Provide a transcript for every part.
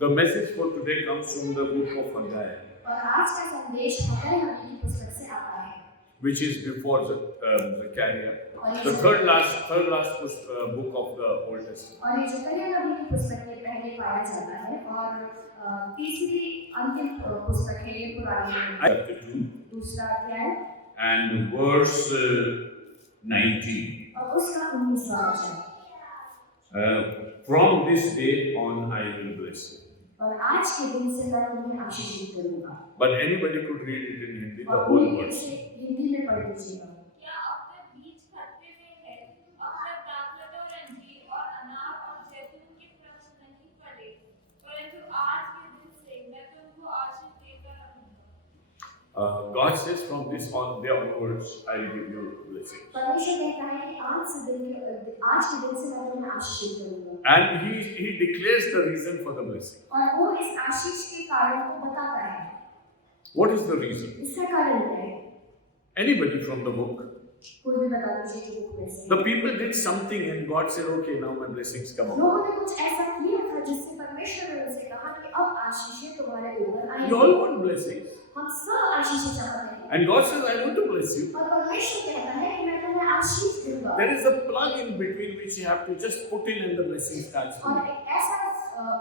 The message for today comes from the book of Haggai, और आज का संदेश हगै नबी की पुस्तक से आता है, which is before Zechariah, और the ये third last book of the Old Testament. और ये जकरिया नबी की पुस्तक में पहले पाया जाता है और तीसरी अंतिम पुस्तक है ये पुराने नियम की। Chapter 2 दूसरा अध्याय and verse 19. और उसका 19वां वचन। From this day on I will bless you. और आज के दिन से मैं तुम्हें आशीषित करूंगा। But anybody could read it in Hindi, the और whole कोई verse. इसे हिंदी में पढ़ लीजिएगा। क्या अपने बीज खत्ते में है, अपने दाखलत और अंजीर और अनार और जैतून के वृक्ष नहीं फले, परंतु आज के दिन से मैं तुमको आशीष देकर रहूंगा। God says from this day onwards I will give you blessing. परमेश्वर कहता है कि आज के दिन से मैं तुम्हें आशीषित करूंगा। And he declares the reason for the blessing. और वो इस आशीष के कारण को बताता है। What is the reason? इसका कारण क्या है? Anybody from the book? कोई भी बता दीजिए जो बुक में से। The people did something and God said, okay, now my blessings come up. लोगों ने कुछ ऐसा किया था जिससे परमेश्वर ने उनसे कहा कि अब आशीषें तुम्हारे ऊपर आएंगी। We all want blessings. हम सब आशीषें चाहते हैं। And God says, I want to bless you. और परमेश्वर कहता है कि मैं तुम्हें आशीष दूंगा। There is a plug in between which you have to just put in and the blessing starts और flowing. एक ऐसा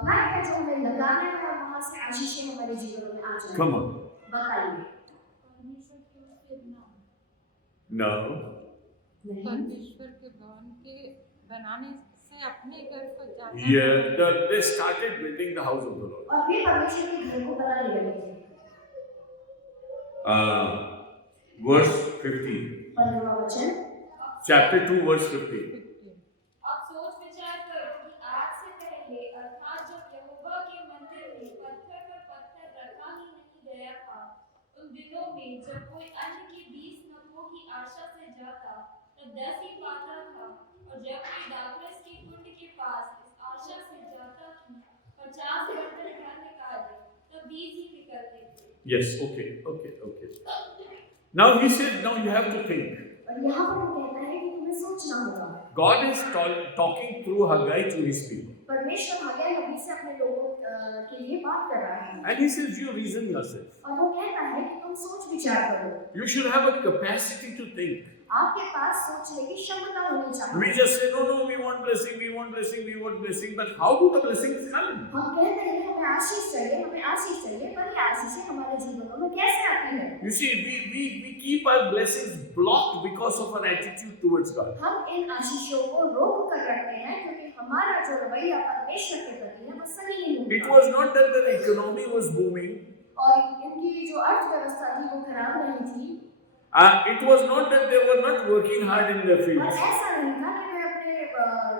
प्लग है जो हमें लगाना है और वहाँ से आशीषें हमारे जीवन में आ जाएंगी। Come on. बताइए। परमेश्वर क्यों फिरना? No. नहीं। परमेश्वर के भवन के बनाने से अपने घर को जाना। Yeah, they started building the house of the Lord. और वे परमेश्वर के घर को बनाने लगे थे। Verse 15. 15वां वचन। Chapter 2, verse 15. अब सोच विचार करो कि आज से पहले अर्थात जब यहोवा के मंदिर में पत्थर पर पत्थर रखा ही नहीं गया था, उन दिनों में जब कोई अन्न के 20 नफों की आशा से जाता तब 10 ही पाता था, और जब कोई दाखरस के कुंड के पास इस आशा से जाता कि 50 बर्तन धन निकाले तब 20 ही निकलते थे। Yes, okay. Now he said, now you have to think. और यहाँ पर वो कहता है कि तुम्हें सोचना होगा। God is talking through Haggai to his people. परमेश्वर हगै नबी से अपने लोगों के लिए बात कर रहा है। And he says, you reason yourself. और वो कहता है कि तुम सोच विचार करो। You should have a capacity to think. आपके पास सोचने की क्षमता होनी चाहिए। We just say, no, we want blessing, we want blessing, we want blessing. But how do the blessings come? हम कहते हैं हमें आशीष चाहिए, पर ये आशीषें हमारे जीवनों में कैसे आती है? You see, we keep our blessings blocked because of our attitude towards God. हम इन आशीषों को रोक कर रखते हैं क्योंकि हमारा जो रवैया परमेश्वर के प्रति है वो सही नहीं होता। It was not that the economy was booming. और इनकी जो अर्थव्यवस्था थी वो खराब नहीं थी। It was not that they were not working hard in their और fields. ऐसा नहीं था कि वे अपने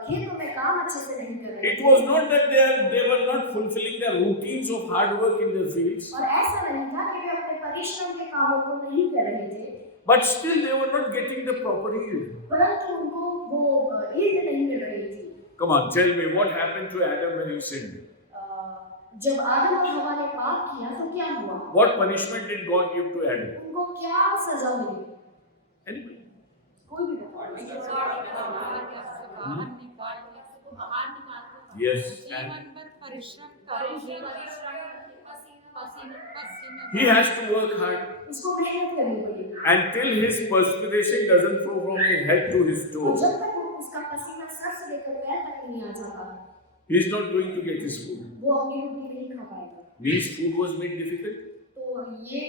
खेतों में काम अच्छे से नहीं कर रहे It थे। was not that they were not fulfilling their routines of hard work in their fields. और ऐसा नहीं था कि वे अपने परिश्रम के कामों को नहीं कर रहे थे, But still they were not getting the proper yield. परंतु उनको वो ईद नहीं मिल रही थी। Come on, tell me what happened to Adam when he sinned? जब आदम और हवा ने पाप किया तो क्या हुआ? What punishment did God give to Adam? उनको क्या सजा मिली? Anybody? कोई भी बता। Yes. जीवन भर परिश्रम करो, He has to work hard उसको मेहनत करनी पड़ेगी। until his perspiration doesn't flow from his head to his और toes. जब तक उसका पसीना सर से लेकर पैर तक नहीं आ जाता, He is not going to get his food. वो अपनी रोटी नहीं खा पाएगा। Means food was made difficult. तो ये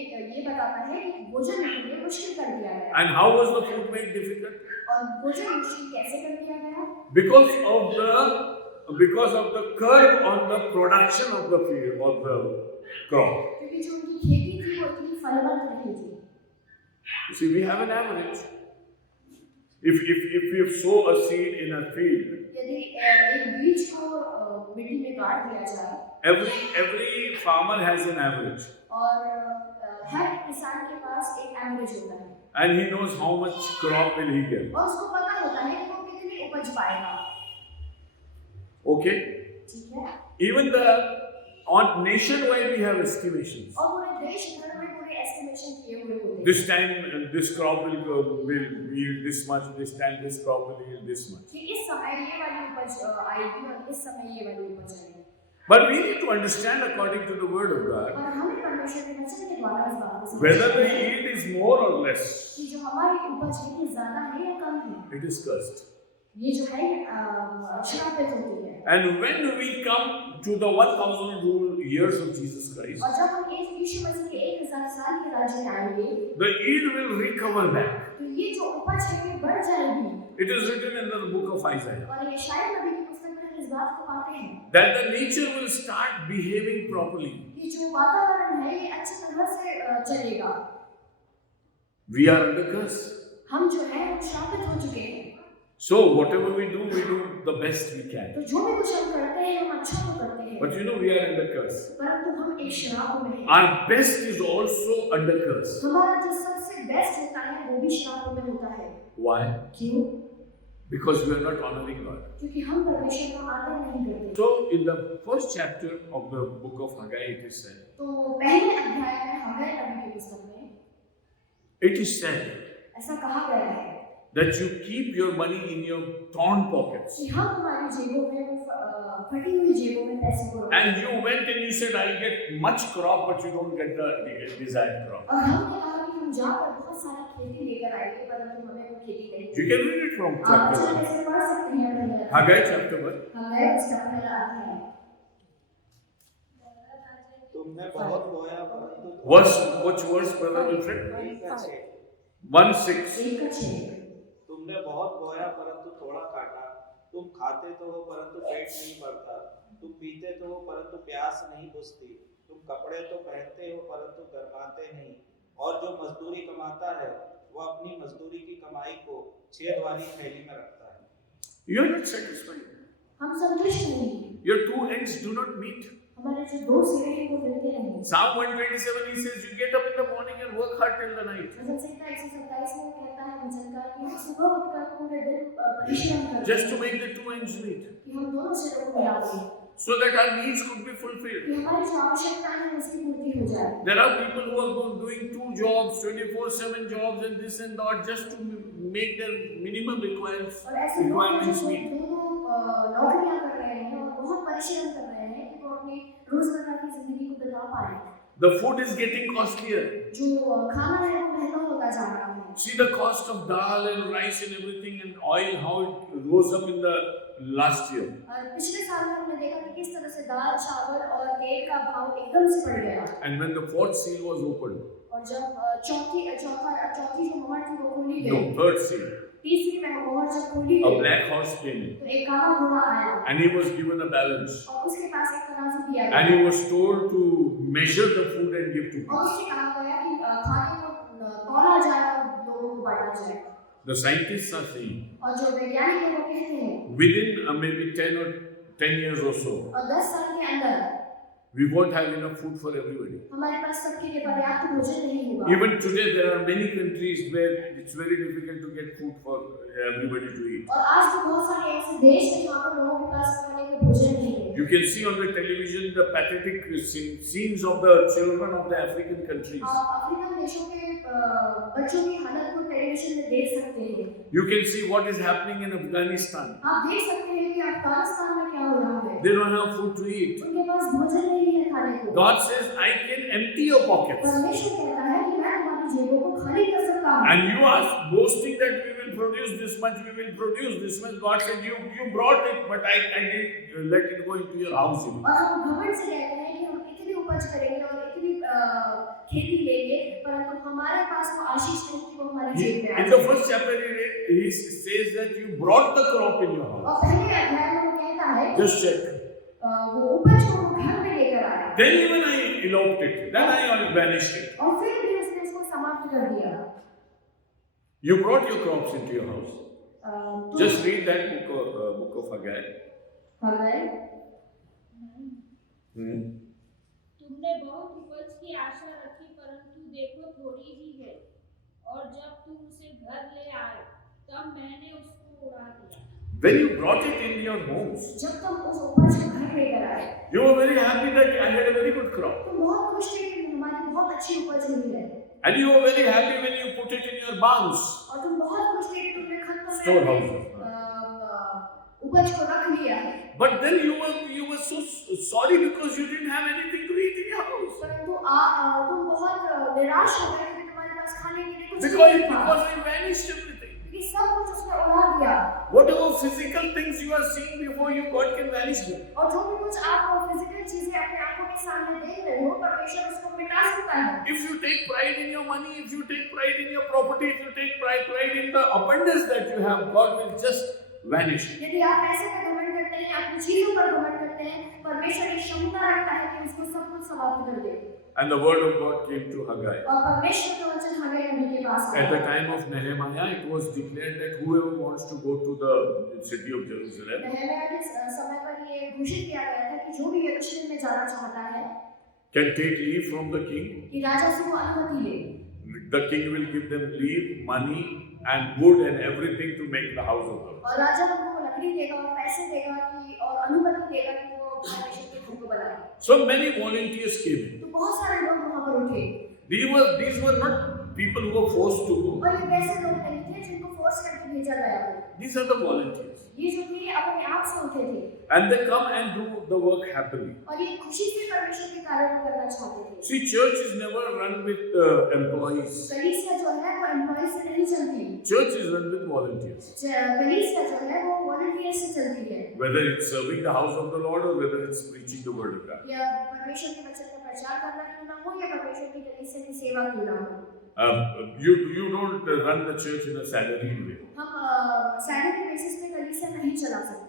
बताता है कि भोजन के लिए मुश्किल कर दिया गया। And how was the food made difficult? और भोजन मुश्किल कैसे कर दिया गया? Because of the curve on the production of the field of the crop. क्योंकि जो उनकी खेती थी वो इतनी फलवंत नहीं थी। You see, we have an average. If you sow a seed in a field, यदि एक बीज को मिट्टी में गाड़ दिया जाए, every farmer has an average, और हर किसान के पास एक एवरेज होता है, and he knows how much crop will he get. और उसको पता होता है कि वो कितनी उपज पाएगा। Okay? ठीक है? Even on nationwide we have estimations. और पूरे देश भर में पूरे एस्टिमेशन किए हुए होते हैं। This time this crop will yield this much. This time this crop will yield this much. कि इस समय ये वाली उपज आएगी और इस समय ये वाली उपज आएगी। But we need to understand according to the word of God और हमें परमेश्वर के वचन के द्वारा इस बात को whether the समझना है yield is more or less. कि जो हमारी उपज है ये ज्यादा है या कम है, It is cursed. ये जो है श्रापित होती है। And when we come to the 1000 years of Jesus Christ, और जब हम यीशु मसीह के 1000 साल के राज्य में आएंगे, the yield will recover back. तो ये जो उपज है ये बढ़ जाएगी। It is written in the book of Isaiah और ये शायद नबी की पुस्तक में हम इस बात को पाते हैं that the nature will start behaving properly. कि जो वातावरण है ये अच्छी तरह से चलेगा। We are under curse. हम जो है हम श्रापित हो चुके हैं। So whatever we do the best we can. तो जो भी कुछ हम करते हैं हम अच्छा तो करते हैं, But you know we are under curse. परंतु हम एक श्राप में हैं। Our best is also under curse. हमारा जो सबसे बेस्ट होता है वो भी श्राप में होता है। Why? क्यों? Because we are not honoring God. क्योंकि हम परमेश्वर का आदर नहीं करते। So in the first chapter of the book of Haggai it is said. तो पहले अध्याय में हगै नबी की पुस्तक में It is said ऐसा कहा गया है that you keep your money in your torn pockets. कि हम हमारी जेबों में फटी हुई जेबों में पैसे को रखते हैं। And you went and you said, I'll get much crop, but you don't get the desired crop. और हमने कहा कि हम जाकर बहुत सारी खेती लेकर आएंगे, परंतु हमें वो खेती नहीं You can read it from आप chapter अच्छा 1. कैसे पढ़ सकते हैं पहले अध्याय? Haggai chapter 1. हगै उसका पहला अध्याय तुमने बहुत बोया परंतु Which verse, brother Wilfred? 1:6 1:6. 1:6 तुमने बहुत बोया परंतु थोड़ा काटा, तुम खाते तो हो परंतु पेट नहीं भरता, तुम पीते तो हो परंतु प्यास नहीं बुझती, तुम कपड़े तो पहनते हो परंतु गरमाते नहीं, और जो मजदूरी कमाता है वो अपनी मजदूरी की कमाई को छेद वाली थैली में रखता है। You are not satisfied. हम संतुष्ट नहीं हैं। Your two ends do not meet. हमारे जो दो सिरे हैं वो मिलते नहीं। Psalm 127 he says, you get up in the morning and work hard till the night. भजन संहिता 127 में कहता है वचनकार कि हम सुबह उठकर पूरे दिन परिश्रम करते हैं Just to make the two ends meet. कि हम दोनों सिरों को मिला दें, So that our needs could be fulfilled. कि हमारी जो आवश्यकताएं हैं उसकी पूर्ति हो जाए। There are people who are doing 2 jobs, 24/7 jobs and this and that just to make their minimum requirements और ऐसे लोग हैं meet. जो दोनों नौकरियां कर रहे हैं और बहुत परिश्रम कर रहे हैं कि वो अपनी रोजमर्रा की जिंदगी को बिता पाए। The food is getting costlier. जो खाना है वो महंगा होता जा रहा है। See the cost of dal and rice and everything and oil, how it rose up in the last year. और पिछले साल में हमने देखा कि किस तरह से दाल, चावल और तेल का भाव एकदम से बढ़ गया। And when the fourth seal was opened, और जब चौथी जो मोहर थी वो खोली no, गई, third seal, तीसरी मोहर जब खोली a गई black horse came in तो एक काला घोड़ा आया and he was given a balance और उसके पास एक तराजू दिया and गया he was told to measure the food and give to और people. उससे कहा गया कि खाने को तौला जाए और लोगों को बांटा जाए। The scientists are saying और जो वैज्ञानिक हैं वो कहते हैं within maybe 10 years or so, और 10 साल के अंदर we won't have enough food for everybody. हमारे पास सबके लिए पर्याप्त भोजन नहीं होगा। Even today there are many countries where it's very difficult to get food for everybody to eat. और आज भी बहुत सारे ऐसे देश हैं जहाँ पर लोगों के पास खाने को भोजन नहीं है। You can see on the television the pathetic scenes of the children of the African countries. आप अफ्रीकन देशों के बच्चों की हालत को टेलीविजन में देख सकते हैं। You can see what is happening in Afghanistan. आप देख सकते हैं कि अफगानिस्तान में क्या हो रहा है। They don't have food to eat. उनके पास भोजन नहीं है खाने को। God says, I can empty your pockets. परमेश्वर कहता है कि मैं तुम्हारी जेबों को खाली कर सकता हूँ। And you are boasting that we will produce this much, we will produce this much. God said, you brought it, but I didn't let it go into your house. और हम घमंड से कहते हैं कि हम इतनी उपज करेंगे और इतनी खेती लेंगे, परंतु हमारे पास वो आशीष नहीं कि वो हमारी जेब में आ In the जाए। first chapter, he says that you brought the crop in your house. और पहले अध्याय में वो कहता है Just check. वो उपज को वो घर में लेकर आया Then even I eloped it. Then I banished it. और फिर भी उसने उसको समाप्त कर दिया। You brought your crops into your house. तो Just read that book of Haggai. हगै तुमने बहुत उपज की आशा रखी परंतु देखो थोड़ी ही है, और जब तुम उसे घर ले आए तब मैंने उसको उड़ा दिया। When you brought it in your homes, जब तुम उस उपज को घर लेकर आए you were very happy that I had a very good crop. तो बहुत खुश थे कि हमारी बहुत अच्छी उपज हुई है। And you were very happy when you put it in your barns. और तुम बहुत खुश थे कि तुमने खत्म Storehouses. उपज को रख लिया है, but then you were so sorry because you didn't have anything to eat in your house. परंतु तुम बहुत निराश हो गए कि तुम्हारे पास खाने के लिए कुछ Because नहीं था, I vanished everything. क्योंकि सब कुछ उसने उड़ा दिया। Whatever physical things you are seeing before you, God can vanish them. और जो भी कुछ आप फिजिकल चीजें अपने आंखों के सामने देख रहे हो, परमेश्वर उसको मिटा सकता है। If you take pride in your money, if you take pride in your property, if you take pride in the abundance that you have, God will just vanish. यदि आप पैसे पर घमंड करते हैं, अपनी चीजों पर घमंड करते हैं, परमेश्वर की क्षमता रखता है कि उसको सब कुछ समाप्त कर दे। And the word of God came to Haggai. और परमेश्वर का वचन हग्गाई नबी के पास At आया। the time of Nehemiah, it was declared that whoever wants to go to the city of Jerusalem नहम्याह के समय पर ये घोषित किया गया था कि जो भी यरूशलेम में जाना चाहता है, can take leave from the king. कि राजा से वो अनुमति ले। The king will give them leave, money, and wood and everything to make the house of God. और राजा उनको लकड़ी देगा और पैसे देगा कि और अनुमति देगा कि वो परमेश्वर के घर को बनाए। So many volunteers came in. तो बहुत सारे लोग वहाँ पर उठे, These were not people who were forced to go. और ये वैसे लोग नहीं थे जिनको फोर्स करके भेजा गया हो। These are the volunteers. ये जो थे अपने आप से उठे थे, And they come and do the work happily. और ये खुशी से परमेश्वर के कार्य को करना चाहते थे। See, church is never run with employees. कलीसिया जो है वो एम्प्लॉय से नहीं चलती, Church is run with volunteers. कलीसिया जो है वो वॉलंटियर से चलती है। Whether it's serving the house of the Lord or whether it's preaching the word of God. या परमेश्वर के वचन का प्रचार करना क्यों ना हो, या परमेश्वर की कलीसिया की सेवा क्यों ना हो। You don't run the church in a salaried way. हम सैलरी बेसिस पे कलीसिया नहीं चला सकते,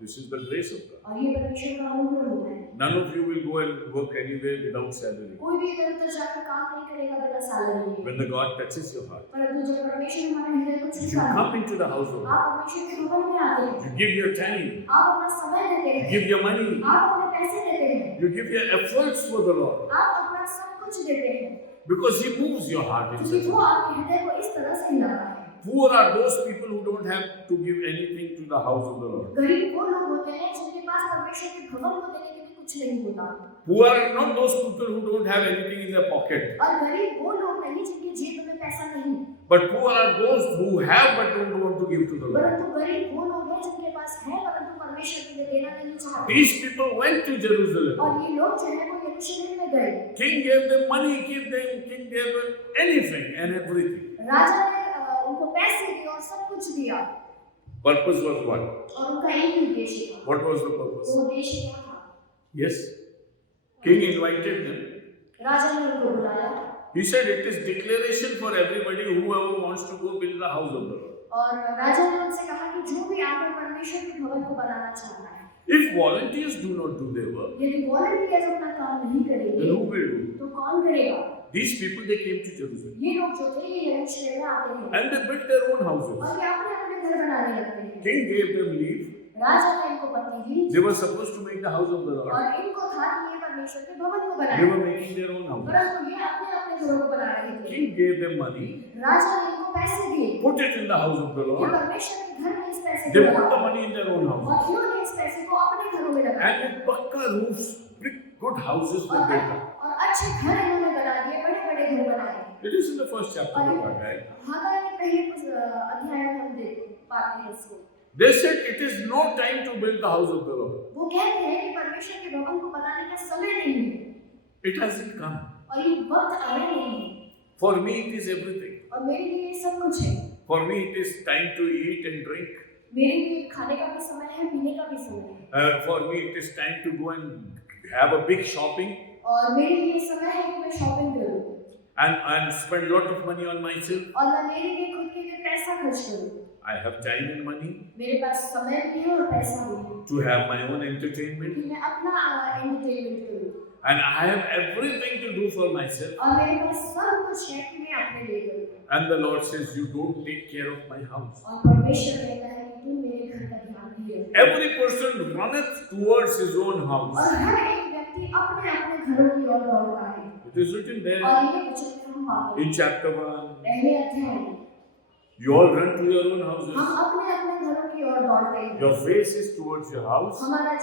This is the grace of God. और ये परमेश्वर का अनुग्रह होता है। None of you will go and work anywhere without salary. कोई भी इधर उधर जाकर काम नहीं करेगा बिना सैलरी के। When the God touches your heart, परंतु जब परमेश्वर हमारे हृदय को you छूता है, come into the house of God. आप परमेश्वर के भवन में आते हैं, You give your time, आप अपना समय देते you हैं, give your money, आप अपने पैसे देते हैं, you give your efforts for the Lord. आप अपना सब कुछ देते हैं, Because He moves your heart in क्योंकि such a वो way. आपके हृदय को इस तरह से हिलाता है। Poor are those people who don't have to give anything to the house of the Lord. गरीब वो लोग होते हैं जिनके पास परमेश्वर के भवन को देने के लिए कुछ नहीं होता, Poor are not those people who don't have anything in their pocket. और गरीब वो लोग नहीं जिनके जेब में पैसा नहीं, But poor are those who have but don't want to give to the Lord. परंतु गरीब वो लोग हैं जिनके पास है परंतु परमेश्वर के लिए देना नहीं चाहते। These people went to Jerusalem. और ये लोग जो है वो यरूशलेम में गए, King gave them money, king gave them anything and everything. राजा ने उनको पैसे दिए और सब कुछ दिया, Purpose was what? और उनका एक ही उद्देश्य था। What was the purpose? वो उद्देश्य क्या था? Yes. King invited them. राजा ने उनको बुलाया He said it is declaration for everybody whoever wants to go build the house of the Lord. और राजा ने उनसे कहा कि जो भी आकर परमेश्वर के भवन को बनाना चाहता है, If volunteers do not do their work, यदि वॉलंटियर्स अपना काम नहीं then करेंगे who will do? तो कौन करेगा? These people, they came to Jerusalem ये लोग जो थे ये यरूशलेम में आते हैं and they built their own houses. और ये अपने अपने घर बनाने लगते हैं। King gave them leave. राजा ने इनको पत्नी दी They were supposed to make the house of the Lord. और इनको था कि ये परमेश्वर के भवन को They बनाए, were making their own house. परंतु ये अपने अपने घरों को बना रहे थे। King gave them money, राजा ने इनको पैसे दिए, put it in the house of the ये Lord. परमेश्वर के घर में इस पैसे They को put the लगाया money in their own house. और इन्होंने इस पैसे को अपने घरों में लगाया And with pakka roofs, big good houses were और built up. अच्छे घर इन्होंने बना दिए, बड़े बड़े घर बनाए। It is in the first chapter of Haggai. हग्गाई के पहले कुछ अध्याय में हम देख पाते हैं इसको। They said it is no time to build the house of the Lord. वो कहते हैं कि परमेश्वर के भवन को बनाने का समय नहीं है It hasn't come. और ये वक्त आया नहीं है, For me, it is everything. और मेरे लिए ये सब कुछ है। For me, it is time to eat and drink. मेरे लिए खाने का भी समय है, पीने का भी समय है, For me, it is time to go and have a big shopping और मेरे लिए समय है कि मैं शॉपिंग करूं and spend a lot of money on myself. और मैं मेरे लिए खुद के लिए पैसा खर्च करूं। I have time and money मेरे पास समय भी है और पैसा भी है to have my own entertainment. कि मैं अपना एंटरटेनमेंट करूं, And I have everything to do for myself. और मेरे पास सब कुछ है कि मैं अपने लिए करूं। And the Lord says, you don't take care of my house. और परमेश्वर कहता है कि तुम मेरे घर का ध्यान नहीं रखते। Every person runneth towards his own house. और हर एक व्यक्ति अपने अपने घरों की ओर दौड़ता है, It is written there और ये वचन हम पाते हैं in chapter 1. पहले अध्याय में। You all run to your own हम houses. अपने अपने घरों की ओर दौड़ते हैं, Your face is towards your house हमारा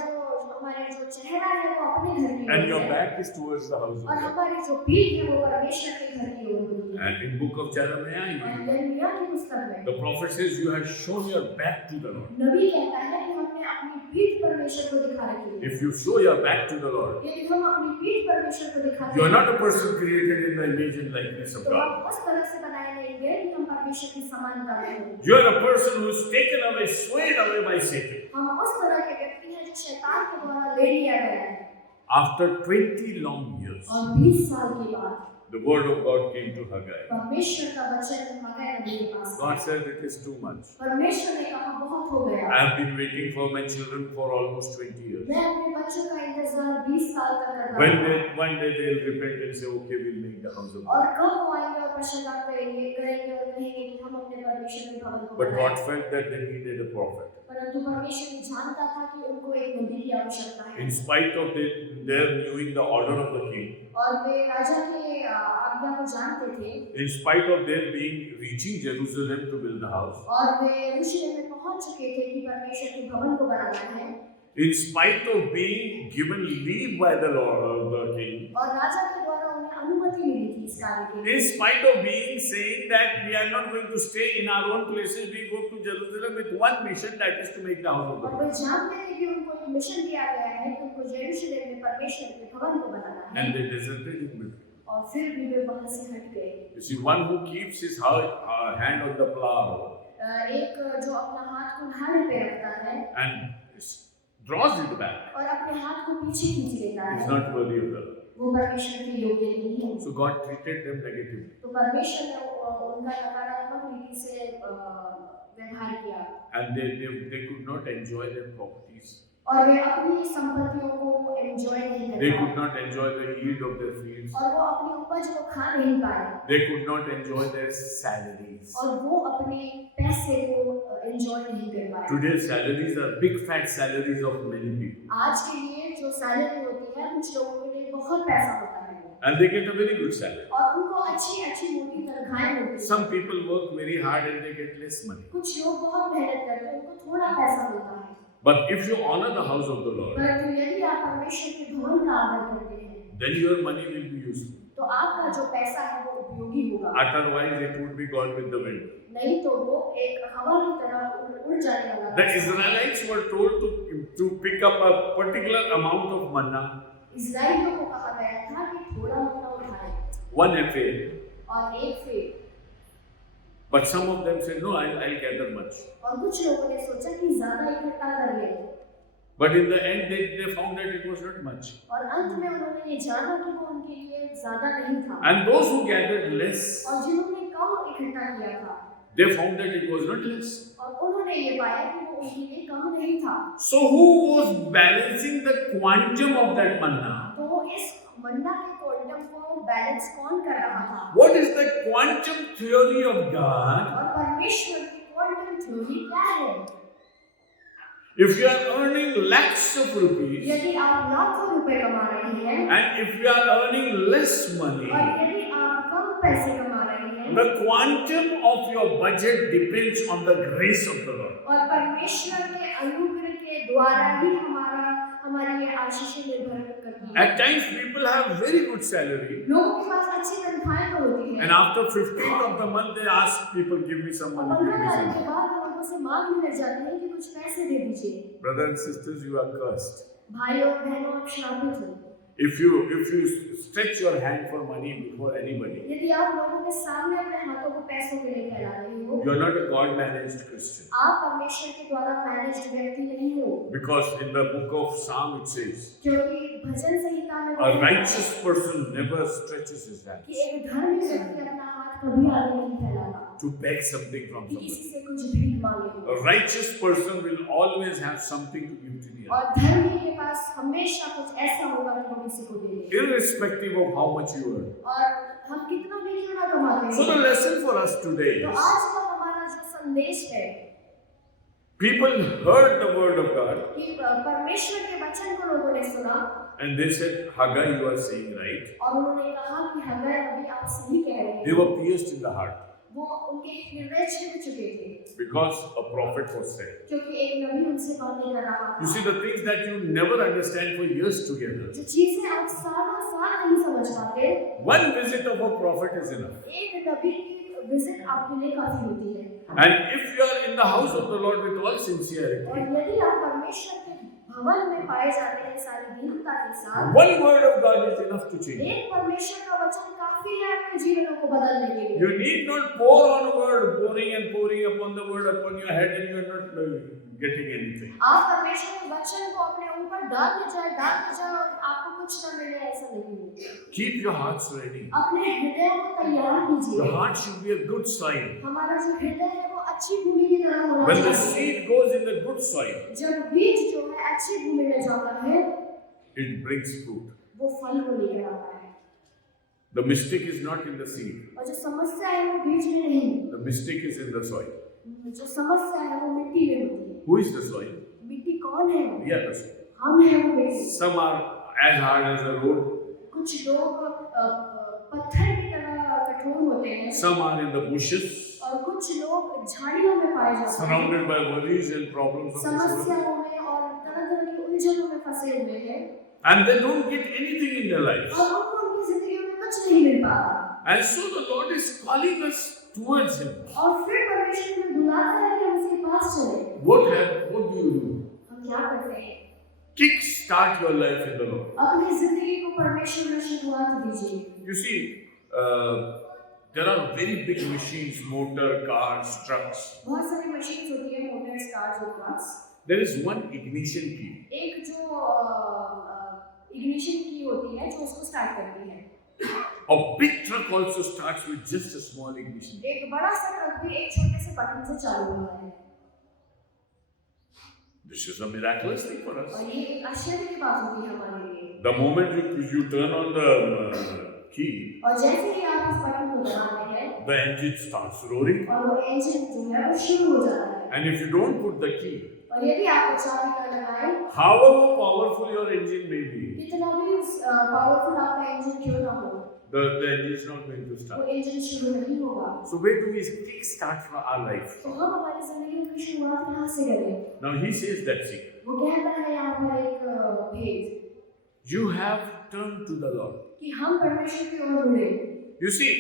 जो चेहरा है वो अपने घर की and ओर your है, back is towards the house of और God. हमारी जो पीठ है वो परमेश्वर के घर की ओर होती है। And in book of Jeremiah, और यिर्मयाह की पुस्तक में the prophet says, you have shown your back to the Lord. नबी कहता है कि अपनी पीठ परमेश्वर को दिखा रखी है। If you show your back to the Lord, यदि हम अपनी पीठ परमेश्वर को दिखाते you are हैं, not a person created in the image and likeness of तो God. हम उस तरह से बनाए नहीं गए कि हम परमेश्वर की समानता में हों। You are a person who is taken away, swayed away by Satan. हम उस तरह के व्यक्ति हैं जो शैतान के द्वारा ले लिया गया है। After 20 long years, और 20 साल के बाद the word of God came to Haggai. परमेश्वर का वचन हग्गाई नबी के पास God आया। said, it is too much. परमेश्वर ने कहा बहुत हो गया। I have been waiting for my children for almost 20 years. मैं अपने बच्चों का इंतजार 20 साल तक कर रहा When हूँ। one day they'll repent and say, okay, we'll make the house of और God. कब वो आएंगे और पश्चाताप करेंगे और कहेंगे कि हम अपने परमेश्वर के भवन को But बनाएं। God felt that they needed a prophet. परंतु परमेश्वर ने जानता था कि उनको एक नबी की आवश्यकता है। In spite of their knowing the order of the king, और वे राजा के आज्ञा को जानते थे, in spite of their reaching Jerusalem to build the house, और वे यरूशलेम में पहुंच चुके थे कि परमेश्वर के भवन को बनाना है, in spite of being given leave by the Lord, the king, और राजा के द्वारा उन्हें अनुमति मिली थी इस कार्य के लिए, in spite of being saying that we are not going to stay in our own places, we go to Jerusalem with one mission, that is to make the house of और God. वे जानते थे कि उनको एक mission दिया गया है कि उनको यरूशलेम में परमेश्वर के भवन को बनाना है, And they deserted in between. और फिर भी वे वहां से हट गए। You see, one who keeps his hand on the plow एक जो अपना हाथ कुल्हाड़ी पे रखता है and draws it back और अपने हाथ को पीछे खींच लेता is है, not worthy of God. वो परमेश्वर के योग्य नहीं है। So God treated them negatively. तो परमेश्वर ने उनका नकारात्मक रीति से व्यवहार किया And they could not enjoy their properties. और वे अपनी संपत्तियों को एंजॉय नहीं They कर could पाए not enjoy the yield of their fields. और वो अपनी उपज को खा नहीं पाए They could not enjoy their salaries. और वो अपने पैसे को एंजॉय नहीं कर पाए। Today's salaries are big fat salaries of many people. आज के लिए जो सैलरी होती है कुछ लोगों के लिए बहुत पैसा होता है And they get a very good salary. और उनको अच्छी अच्छी मोटी तनख्वाहें मिलती हैं। Some people work very hard and they get less money. कुछ लोग बहुत मेहनत करते हैं उनको थोड़ा पैसा मिलता है। But if you honor the house of the Lord, परंतु यदि आप परमेश्वर के भवन का आदर करते हैं then your money will be useful. तो आपका जो पैसा है वो उपयोगी होगा, Otherwise, it would be gone with the wind. नहीं तो वो एक हवा की तरह उड़ जाने वाला The पैसा। Israelites were told to pick up a particular amount of manna, इस्राएलियों को कहा गया था कि थोड़ा मन्ना उठाएं one ephah. और एक फेर, But some of them said, no, I'll gather much. और कुछ लोगों ने सोचा कि ज्यादा इकट्ठा कर ले But in the end, they found that it was not much. और अंत में उन्होंने ये जाना कि वो उनके लिए ज्यादा नहीं था And those who gathered less, और जिन्होंने कम इकट्ठा किया था they found that it was not less. और उन्होंने ये पाया कि वो उनके लिए कम नहीं था। So who was balancing the quantum of that manna? तो इस मन्ना के क्वांटम को बैलेंस कौन कर रहा था? What is the quantum theory of God? और परमेश्वर की क्वांटम थ्योरी क्या है? If you are earning lakhs of rupees, यदि आप लाखों रुपए कमा रहे हैं and if you are earning less money, और यदि आप कम पैसे कमा रहे हैं the quantum of your budget depends on the grace of the Lord. और परमेश्वर के अनुग्रह के द्वारा ही हमारी ये आशीषें निर्भर करती हैं। At times, people have very good salary, लोगों के पास अच्छी तनख्वाहें तो होती हैं and after 15th of the month, they ask people, give me some और money, give 15 me तारीख some के money. बाद लोगों से मांगने लग जाते हैं कि कुछ पैसे दे दीजिए। Brothers and sisters, you are cursed. भाई और बहनों आप श्रापित हो। If you stretch your hand for money before anybody, यदि आप लोगों के सामने अपने हाथों को पैसों के लिए फैला रहे हो, you are not a God-managed Christian. आप परमेश्वर के द्वारा मैनेज्ड व्यक्ति नहीं हो, Because in the book of Psalm it says, क्योंकि भजन संहिता में a righteous person never stretches his hands कि एक धर्मी व्यक्ति अपना हाथ कभी आगे नहीं फैलाता to beg something from कि किसी somebody. से कुछ भीख मांगे। A righteous person will always have something to give to the other, और धर्मी के पास हमेशा कुछ ऐसा होगा कि वो किसी को दे दे। irrespective of how much you earn. और हम कितना भी क्यों ना कमाते So the हैं, lesson for us today तो is, आज का हमारा जो संदेश है people heard the word of God कि परमेश्वर के वचन को लोगों ने सुना and they said, Haggai, you are saying right. और उन्होंने कहा कि हग्गाई नबी आप सही कह रहे They हैं। were pierced in the heart वो उनके हृदय छिद चुके थे because a prophet was sent. क्योंकि एक नबी उनसे बातें कर रहा You था। see, the things that you never understand for years together, जो चीजें आप सालों साल नहीं समझ पाते, one visit of a prophet is enough. एक नबी की विजिट आपके लिए काफी होती है। And if you are in the house of the Lord with all और sincerity, यदि आप परमेश्वर के भवन में पाए जाते हैं सारी दीनता के साथ, one word of God is enough to change. एक परमेश्वर का वचन काफी है आपके जीवनों को बदलने के लिए। You need not pour on word, pouring and pouring upon the word upon your head, and you are not getting anything. आप परमेश्वर के वचन को अपने ऊपर डालते जाए और आपको कुछ न मिले, ऐसा नहीं है। Keep your hearts ready. अपने हृदय को तैयार कीजिए। The heart should be a good soil. हमारा जो हृदय है वो अच्छी भूमि की तरह होना When the चाहिए। seed goes in the good soil, जब बीज जो है अच्छी भूमि में जाता है, it brings fruit. वो फल को लेकर आता है। The mistake is not in the seed. और जो समस्या है वो बीज में नहीं, The mistake is in the soil. जो समस्या है वो मिट्टी में होती है। Who is the soil? मिट्टी कौन है? We are the soil. हम हैं वो मिट्टी। Some are as hard as a road. कुछ लोग पत्थर की तरह कठोर होते हैं, Some are in the bushes, और कुछ लोग झाड़ियों में पाए जाते हैं, surrounded by worries and problems of this world. समस्याओं में और तरह-तरह की उलझनों में फंसे हुए हैं, And they don't get anything in their lives. और उनको उनकी जिंदगी में कुछ नहीं मिल पाता। And so the Lord is calling us towards Him. और फिर परमेश्वर हमें बुलाता है कि हम उसके पास चलें। What do you do? हम क्या करते हैं? Kick start your life in the Lord. अपनी जिंदगी को परमेश्वर में शुरुआत दीजिए। You see, there are very big machines, motor, cars, trucks. बहुत सारी मशीन्स होती है, मोटर्स, कार्स और trucks. There is one ignition key. एक जो इग्निशन की होती है जो उसको स्टार्ट करती है। A big truck also starts with just a small ignition. एक बड़ा सा ट्रक भी एक छोटे से बटन से चालू होता है। This is a miraculous thing for us. और ये एक आश्चर्य की बात होती है हमारे लिए। The moment you turn on the key, और जैसे ही आप उस बटन को दबाते हैं, the engine starts roaring. और वो इंजन जो है वो शुरू हो जाता है। And if you don't put the key, और यदि आप चाबी न लगाएं, however powerful your engine may be, कितना भी पावरफुल आपका इंजन क्यों ना हो, the engine is not going to वो start. इंजन शुरू नहीं होगा। So where do we kick start for our life? तो हम हमारी जिंदगी की शुरुआत कहाँ से करें? Now he says that thing. वो कहता है यहाँ पर एक भेद You have turned to the Lord. कि हम परमेश्वर की ओर मुड़े। You see,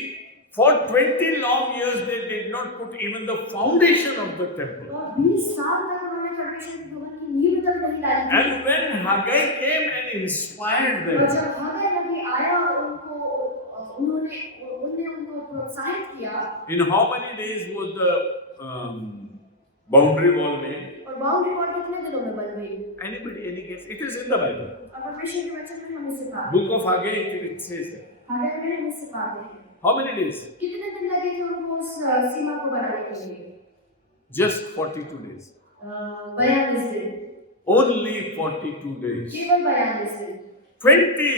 for 20 long years they did not put even the foundation of the temple. और 20 साल तक उन्होंने परमेश्वर के भवन की नींव तक नहीं डाली थी। And when Haggai came and inspired और them, जब हग्गाई नबी आया और उन्होंने उनको प्रोत्साहित किया। in how many days was the boundary wall made? और बाउंड्री वॉल कितने दिनों में बन गई? Anybody, any guess? It is in the Bible. और परमेश्वर के वचन में हम इसे पाते हैं। Book of Haggai, it says that. हग्गाई में हम इसे पाते हैं। How many days? कितने दिन लगे थे उनको उस सीमा को बनाने के लिए? Just 42 days. 42 दिन। Only 42 days. केवल 42 दिन। 20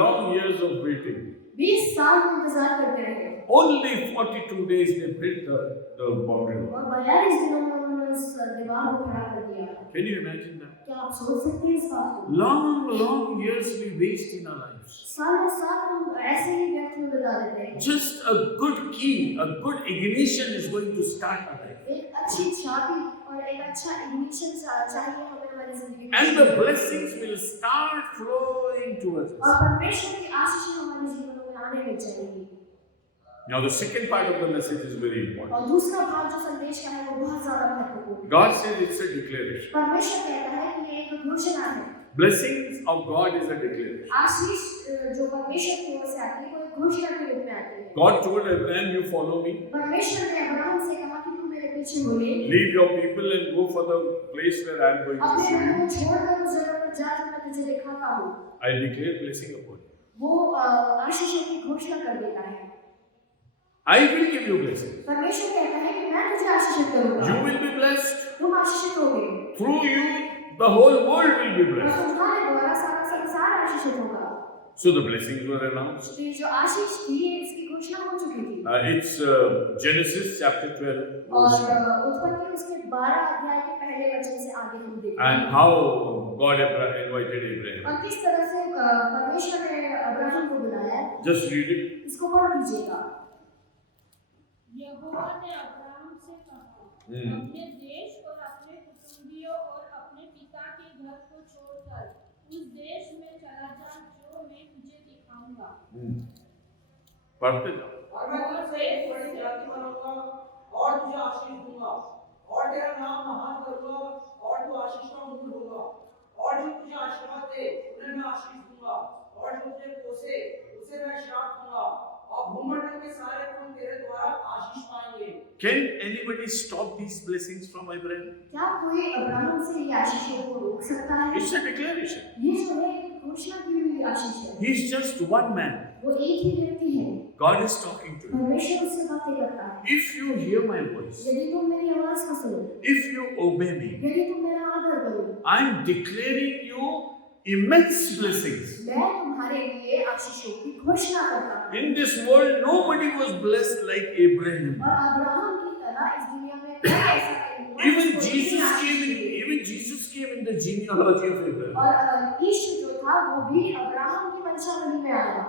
long years of waiting. 20 साल में इंतजार करते रहे। Only 42 days they built the boundary wall. और 42 दिनों में उन्होंने उस दीवार को खड़ा कर दिया। Can you imagine that? क्या आप सोच सकते हैं इस बात को? Long years we waste in our lives. सालों साल हम ऐसे ही व्यर्थ में बिता देते हैं। Just a good key, a good ignition is going to start our life. एक अच्छी चाबी और एक अच्छा इग्निशन चाहिए हमें हमारी जिंदगी में। And the blessings will start flowing towards और us. परमेश्वर की आशीष हमारे जीवनों में आने लग जाएगी। Now the second part of the message is very important. और दूसरा भाग जो संदेश का है वो बहुत ज्यादा महत्वपूर्ण है। God says it's a declaration. परमेश्वर कहता है कि ये एक घोषणा है। Blessings of God is a declaration. आशीष जो परमेश्वर की ओर से आती है वो एक घोषणा के रूप में आती है। God told Abraham, you follow me. परमेश्वर ने अब्राहम से कहा कि तू मेरे पीछे हो ले। Leave your people and go for the place where I am going to अपने show you. लोगों को छोड़कर उस जगह पर जा जहाँ मैं तुझे दिखाता हूँ। I declare blessing upon you. वो आशीषों की घोषणा कर देता है। I will give you blessing. परमेश्वर कहता है कि मैं तुझे आशीषित करूँगा। You will be blessed. तुम आशीषित होगे। Through you, the whole world will be और blessed. तुम्हारे द्वारा सारा संसार आशीषित होगा। So the blessings were announced. तो ये जो आशीष थी इसकी घोषणा हो चुकी थी। It's Genesis chapter 12. और verse 1. उत्पत्ति उसके 12 अध्याय के पहले वचन से आगे हम देखते And हैं। how God invited Abraham. और किस तरह से परमेश्वर ने अब्राहम को बुलाया। Just read it. इसको पढ़ लीजिएगा। यहोवा ने अब्राहम से कहा, अपने देश और अपने कुटुंबियों और अपने पिता के घर को छोड़कर उस देश में चला जा जो मैं तुझे दिखाऊंगा। पढ़ते जाओ. और मैं तुझसे बड़ी जाति वालों को आशीष दूंगा और तेरा नाम महान करूंगा और तू आशीष का मूल होगा और जो तुझे आशीर्वाद दे उन्हें मैं आशीष दूंगा और जो तुझे कोसे उसे मैं श्राप दूंगा और भूमंडल के सारे कुल तेरे द्वारा आशीष पाएंगे। Can anybody stop these blessings from Abraham? क्या कोई अब्राहम से ये आशीषों को रोक सकता है? It's a declaration. ये जो है एक घोषणा की हुई आशीष है। He is just one man. वो एक ही व्यक्ति है। God is talking to him. परमेश्वर उससे बातें करता है। If you hear my voice, यदि तुम मेरी आवाज को सुनो, if you obey me, यदि तुम मेरा आदर करो, I am declaring you immense blessings. मैं तुम्हारे लिए आशीषों की घोषणा करता हूँ। In this world, nobody was blessed like Abraham. और अब्राहम की तरह इस दुनिया में कोई ऐसा नहीं हुआ Even जिसको इतनी Jesus Ashish came in. Milli. Even Jesus came in the genealogy of Abraham. और यीशु जो था वो भी अब्राहम की वंशावली में आया।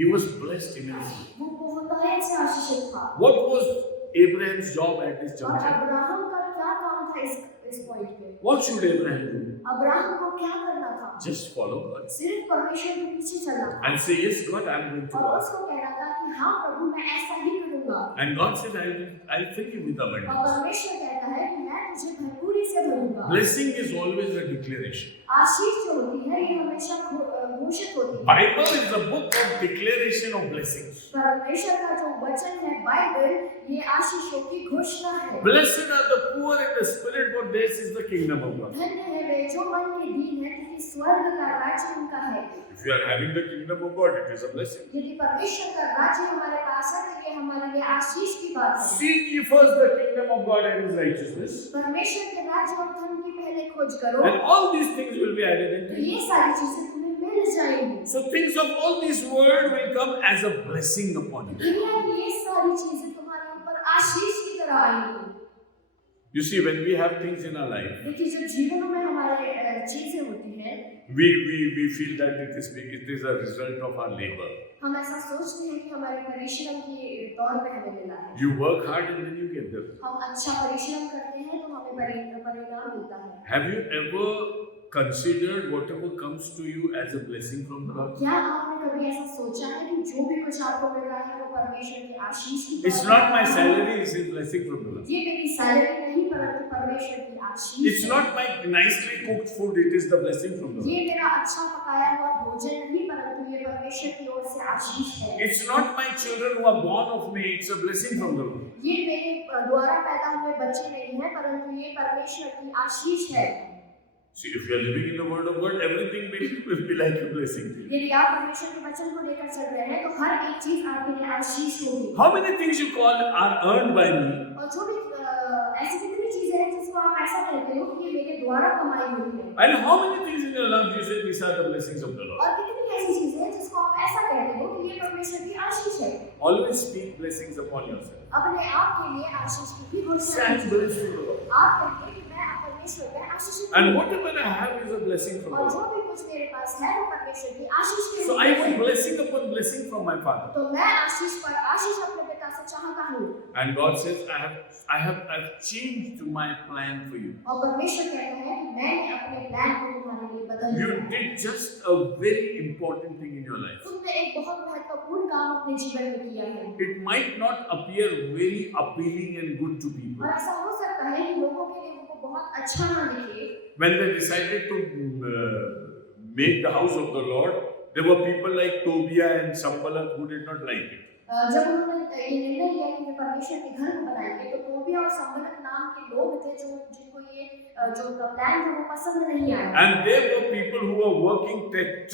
He was blessed immensely. वो बहुत से आशीषित था। What was Abraham's job at this और juncture? अब्राहम का क्या काम था इस पॉइंट पे? What should Abraham do? Abraham को क्या करना था? Just follow God सिर्फ परमेश्वर के पीछे चलना था and say, "Yes, God, I am going to और God." उसको कहना था कि हाँ प्रभु मैं ऐसा ही करूँगा। And God said, "I'll fill you with और abundance." परमेश्वर कहता है कि मैं तुझे भरपूरी से भरूँगा। Blessing is always a declaration. आशीष जो होती है ये हमेशा घोषित होती है। Bible is a book of declaration of blessings. परमेश्वर का जो वचन है बाइबल ये आशीषों की घोषणा है। Blessed are the poor in the spirit, for theirs is the kingdom of God. धन्य है वे जो मन के दीन है क्योंकि स्वर्ग का राज्य उनका है। If you are having the kingdom of God, it is a blessing. यदि परमेश्वर का राज्य हमारे पास है तो ये हमारे लिए आशीष की बात है। Seek ye first the kingdom of God and His righteousness, परमेश्वर के राज्य और धर्म की पहले खोज करो and all these things will be added तो unto you. ये सारी चीजें तुम्हें मिल जाएंगी। So things of all this world will come as a blessing upon you. दुनिया की ये सारी चीजें तुम्हारे ऊपर आशीष की तरह आएंगी। You see, when we have things in our life, देखिए जब जीवन में हमारे चीजें होती हैं we feel that it is a result of our labor. हम ऐसा सोचते हैं कि हमारे परिश्रम के तौर पे हमें मिला है। You work hard and then you get them. हम अच्छा परिश्रम करते हैं तो हमें परिणाम मिलता है। Have you ever considered whatever comes to you as a blessing from God? क्या आपने कभी ऐसा सोचा है कि जो भी कुछ आपको मिल रहा है वो परमेश्वर की आशीष की It's तरह not है? my salary, it's a blessing from the Lord. ये मेरी सैलरी नहीं परंतु परमेश्वर की आशीष It's है। not my nicely cooked food, it is the blessing from the Lord. ये मेरा अच्छा पकाया हुआ भोजन नहीं परंतु ये परमेश्वर की ओर से आशीष है। It's not my children who are born of me, it's a blessing from the Lord. ये मेरे द्वारा पैदा हुए बच्चे नहीं हैं परंतु ये परमेश्वर की आशीष है। See, if you are living in the Word of God, everything will be like a blessing to you. यदि आप परमेश्वर के वचन को लेकर चल रहे हैं तो हर एक चीज आपके लिए आशीष होगी। How many things you call are earned by me, और जो भी ऐसी कितनी चीजें हैं जिसको आप ऐसा कहते हो कि ये मेरे द्वारा कमाई हुई है। and how many things in your life you say these are the blessings of the Lord? और कितनी ऐसी चीजें हैं जिसको आप ऐसा कहते हो कि ये परमेश्वर की आशीष है। Always speak blessings upon yourself. अपने आप के लिए आशीष की घोषणा Say, I'm कीजिए। blessed from the Lord. आप कहिए कि मैं परमेश्वर में आशीषित हूँ। And whatever I have is a blessing from और the जो Lord. भी कुछ मेरे पास है वो परमेश्वर की आशीष के So रूप I में want है। blessing upon blessing from my Father. तो मैं आशीष पर आशीष अपने पिता से चाहता हूँ। And God says, I've changed my plan for you. और परमेश्वर कहता है कि मैंने अपने प्लान को तुम्हारे लिए बदल You दिया। did just a very important thing in your life. तुमने एक बहुत महत्वपूर्ण काम अपने जीवन में किया है। It might not appear very appealing and good to people. और ऐसा हो सकता है कि लोगों के लिए वो बहुत अच्छा ना दिखे। When they decided to make the house of the Lord, there were people like Tobiah and Sanballat who did not like it. जब उन्होंने ये निर्णय लिया कि वे परमेश्वर के घर को बनाएंगे तो तोबिया और संबलत नाम के लोग थे जिनको ये जो प्लान था वो पसंद नहीं आया। And there were people who were working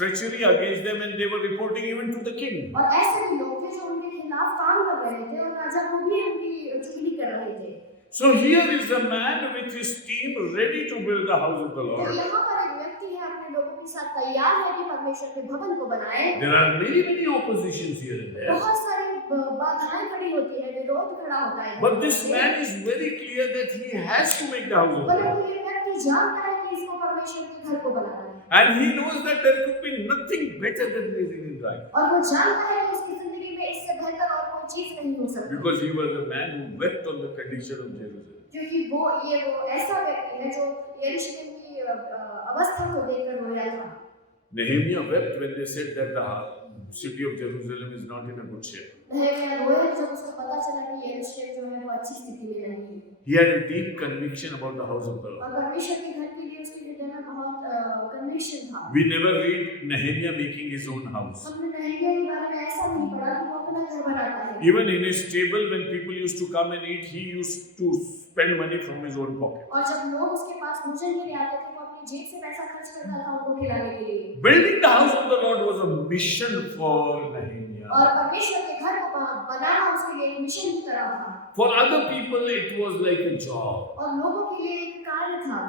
treachery against them and they were reporting even to the king. और ऐसे भी लोग थे जो उनके खिलाफ काम कर रहे थे और राजा को भी उनकी चुगली कर रहे थे। So here is a man with his team ready to build the house of the तो Lord. यहाँ पर एक व्यक्ति है अपने लोगों के साथ तैयार है कि परमेश्वर के भवन को बनाए। There are many oppositions here and there. बहुत सारी बाधाएं खड़ी होती है, विरोध खड़ा होता है। But this man is very clear that he has to make the house of the Lord. परंतु ये व्यक्ति जानता है कि इसको परमेश्वर के घर को बनाना है। And he knows that there could be nothing better than raising his life. और वो जानता है कि उसकी जिंदगी में इससे बेहतर और कोई चीज नहीं हो सकती। Because he was a man who wept on the condition of Jerusalem. क्योंकि वो ऐसा व्यक्ति है जो यरूशलेम की अवस्था को देखकर रोया था। Nehemiah wept when they said that city of Jerusalem is not in a good shape. नहम्याह रोया जब उसको पता चला कि यरूशलेम जो है वो अच्छी स्थिति में नहीं है He had a deep conviction about the house of the Lord. और परमेश्वर के घर के लिए उसके हृदय में बहुत कन्विक्शन था। We never read Nehemiah making his own house. हमने नहम्याह के बारे में ऐसा नहीं पढ़ा कि वो अपना घर बनाता है। Even in his table, when people used to come and eat, he used to spend money from his own pocket. और जब लोग उसके पास भोजन के लिए आते थे वो अपनी जेब से पैसा खर्च करता था उनको खिलाने के लिए। Building the house of the Lord was a mission for Nehemiah. और परमेश्वर के घर को बनाना उसके लिए एक मिशन की तरह था। For other people, it was like a job. और लोगों के लिए एक कार्य था।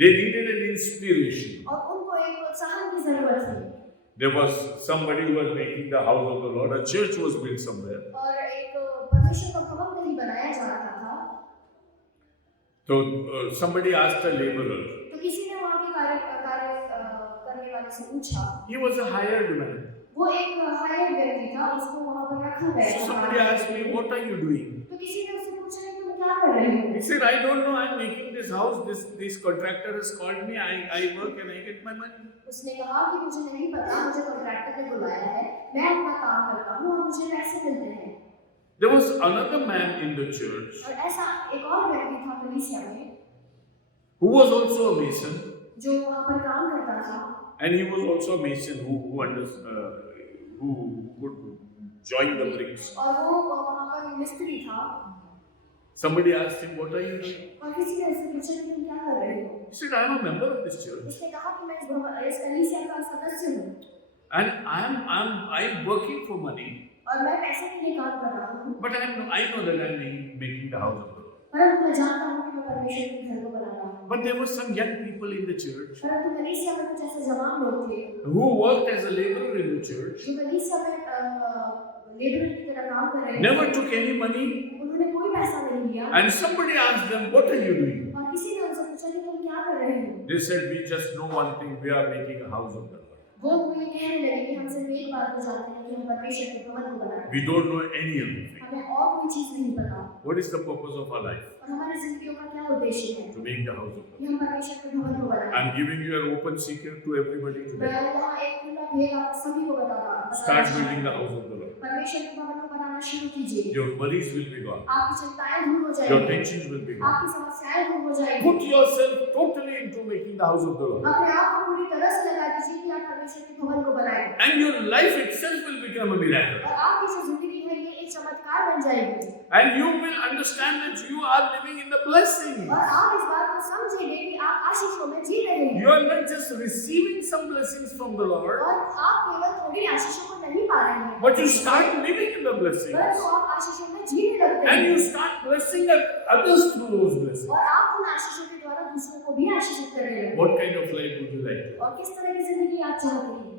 They needed an inspiration. और उनको एक प्रोत्साहन की जरूरत थी। There was somebody who was making the house of the Lord. A church was built somewhere. और एक परमेश्वर का भवन कहीं बनाया जा रहा था। So somebody asked a laborer. तो किसी ने वहाँ के कार्य करने वाले से पूछा। He was a hired man. वो एक हायर व्यक्ति था, उसको वहाँ पर रखा गया So था। somebody asked me, "What are you doing?" तो किसी ने उससे पूछा कि तुम क्या कर रहे हो? He said, "I don't know. I'm making this house. This contractor has called me. I work and I get my money." उसने कहा कि मुझे नहीं पता, मुझे कॉन्ट्रैक्टर ने बुलाया है, मैं अपना काम करता हूँ और मुझे पैसे मिलते हैं। There was another man in the church और ऐसा एक और व्यक्ति था कलीसिया में who was also a mason, जो वहाँ पर काम करता था and he was also a mason who could join the bricks. और वो वहाँ पर मिस्त्री था। Somebody asked him, "What are you doing?" और किसी ने उससे पूछा कि तुम क्या कर रहे हो? He said, "I am a member of this church, उसने कहा कि मैं इस कलीसिया का सदस्य हूँ and I'm working for money, और मैं पैसे के लिए काम कर रहा हूँ, but I know that I'm making the house of the Lord." परंतु मैं जानता हूँ कि मैं परमेश्वर के घर को बना रहा हूँ। But there were some young people in the church परंतु कलीसिया में कुछ ऐसे जवान लोग थे who worked as a laborer in the church, जो कलीसिया में लेबर की तरह काम कर रहे थे। never took any money, उन्होंने कोई पैसा नहीं लिया and somebody asked them, "What are you doing?" और किसी ने उनसे पूछा कि तुम क्या कर रहे हो? They said, "We just know one thing, we are making a house of the Lord. वो ये कहने लगे कि हम सिर्फ एक बात को जानते हैं कि हम परमेश्वर के भवन को बनाएं। We don't know any other thing. हमें और कोई चीज नहीं पता What is the purpose of our life? और हमारी जिंदगियों का क्या उद्देश्य है To make the house of the कि हम परमेश्वर के भवन को Lord. बनाएं। I'm giving you an open secret to everybody मैं today. यहाँ एक खुला भेद आप सभी को बता रहा हूँ। Start building the house of the Lord. परमेश्वर के भवन को बनाना शुरू कीजिए। Your worries will be gone. आपकी चिंताएं दूर हो Your जाएंगी, tensions will be gone. आपकी समस्याएं दूर हो जाएंगी। Put yourself totally into making the house of the Lord. अपने आप को पूरी तरह से लगा दीजिए कि आप परमेश्वर के भवन को बनाएं And your life itself will become a miracle. और आपकी जो जिंदगी है ये एक चमत्कार बन जाएगी And you will understand that you are living in the blessing. और आप इस बात को समझेंगे कि आप आशीषों में जी रहे हैं You are not just receiving some blessings from the Lord, और आप केवल थोड़ी आशीषों को नहीं पा रहे हैं but you start living in the blessings. परंतु आप आशीषों में जीने लगते And you हैं start blessing others through those blessings. और आप उन आशीषों के द्वारा दूसरों को भी आशीषित कर रहे हैं What kind of life would you like to और किस तरह की जिंदगी आप चाहते हैं?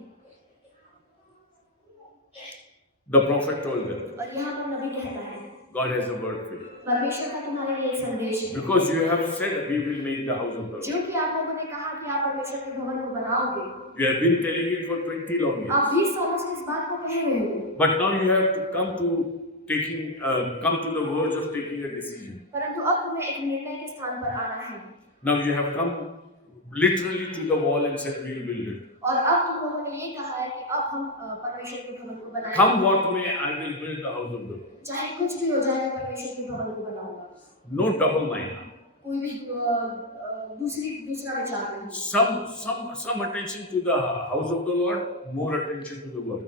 The prophet told them, और यहाँ पर नबी कहता है God has a word for you. परमेश्वर का तुम्हारे लिए एक संदेश है Because you have said we will make the house of the Lord. जो कि आप लोगों ने कहा कि आप परमेश्वर के भवन को बनाओगे You have been telling it for 20 long years. आप 20 सालों से इस बात को कह रहे हो But now you have to come to the verge of taking a decision. परंतु अब तुम्हें एक निर्णय के स्थान पर आना है Now you have come literally to the wall and said we will build it. और अब तुम लोगों ने ये कहा है कि अब हम परमेश्वर के भवन को बनाएंगे Come what may, I will build the house of the Lord. चाहे कुछ भी हो जाए मैं परमेश्वर के भवन को बनाऊंगा No double mind. कोई भी दूसरा विचार नहीं Some attention to the house of the Lord, more attention to the word.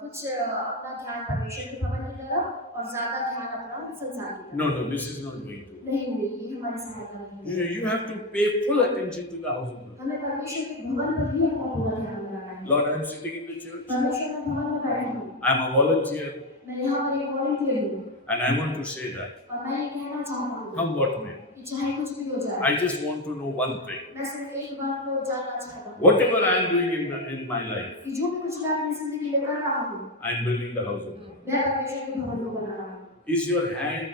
कुछ अपना ध्यान परमेश्वर के भवन की तरफ और ज्यादा ध्यान अपना संसार की तरफ No, this is not going to. नहीं मिलेगी ये हमारी सहायता नहीं है You have to pay full attention to the house of the Lord. हमें परमेश्वर के भवन पर ही अपना पूरा ध्यान लगाना है Lord, I am sitting in the church. परमेश्वर के भवन में बैठी हूँ I am a volunteer, मैं यहाँ पर एक वॉलंटियर हूँ and I want to say that. और मैं ये कहना चाहता हूँ Come what may. कि चाहे कुछ भी हो जाए I just want to know one thing. मैं सिर्फ एक बात को जानना चाहता हूँ Whatever I am doing in my life, कि जो भी कुछ मैं अपनी जिंदगी में कर रहा हूँ I am building the house of the Lord. मैं परमेश्वर के भवन को बना रहा हूँ Is your hand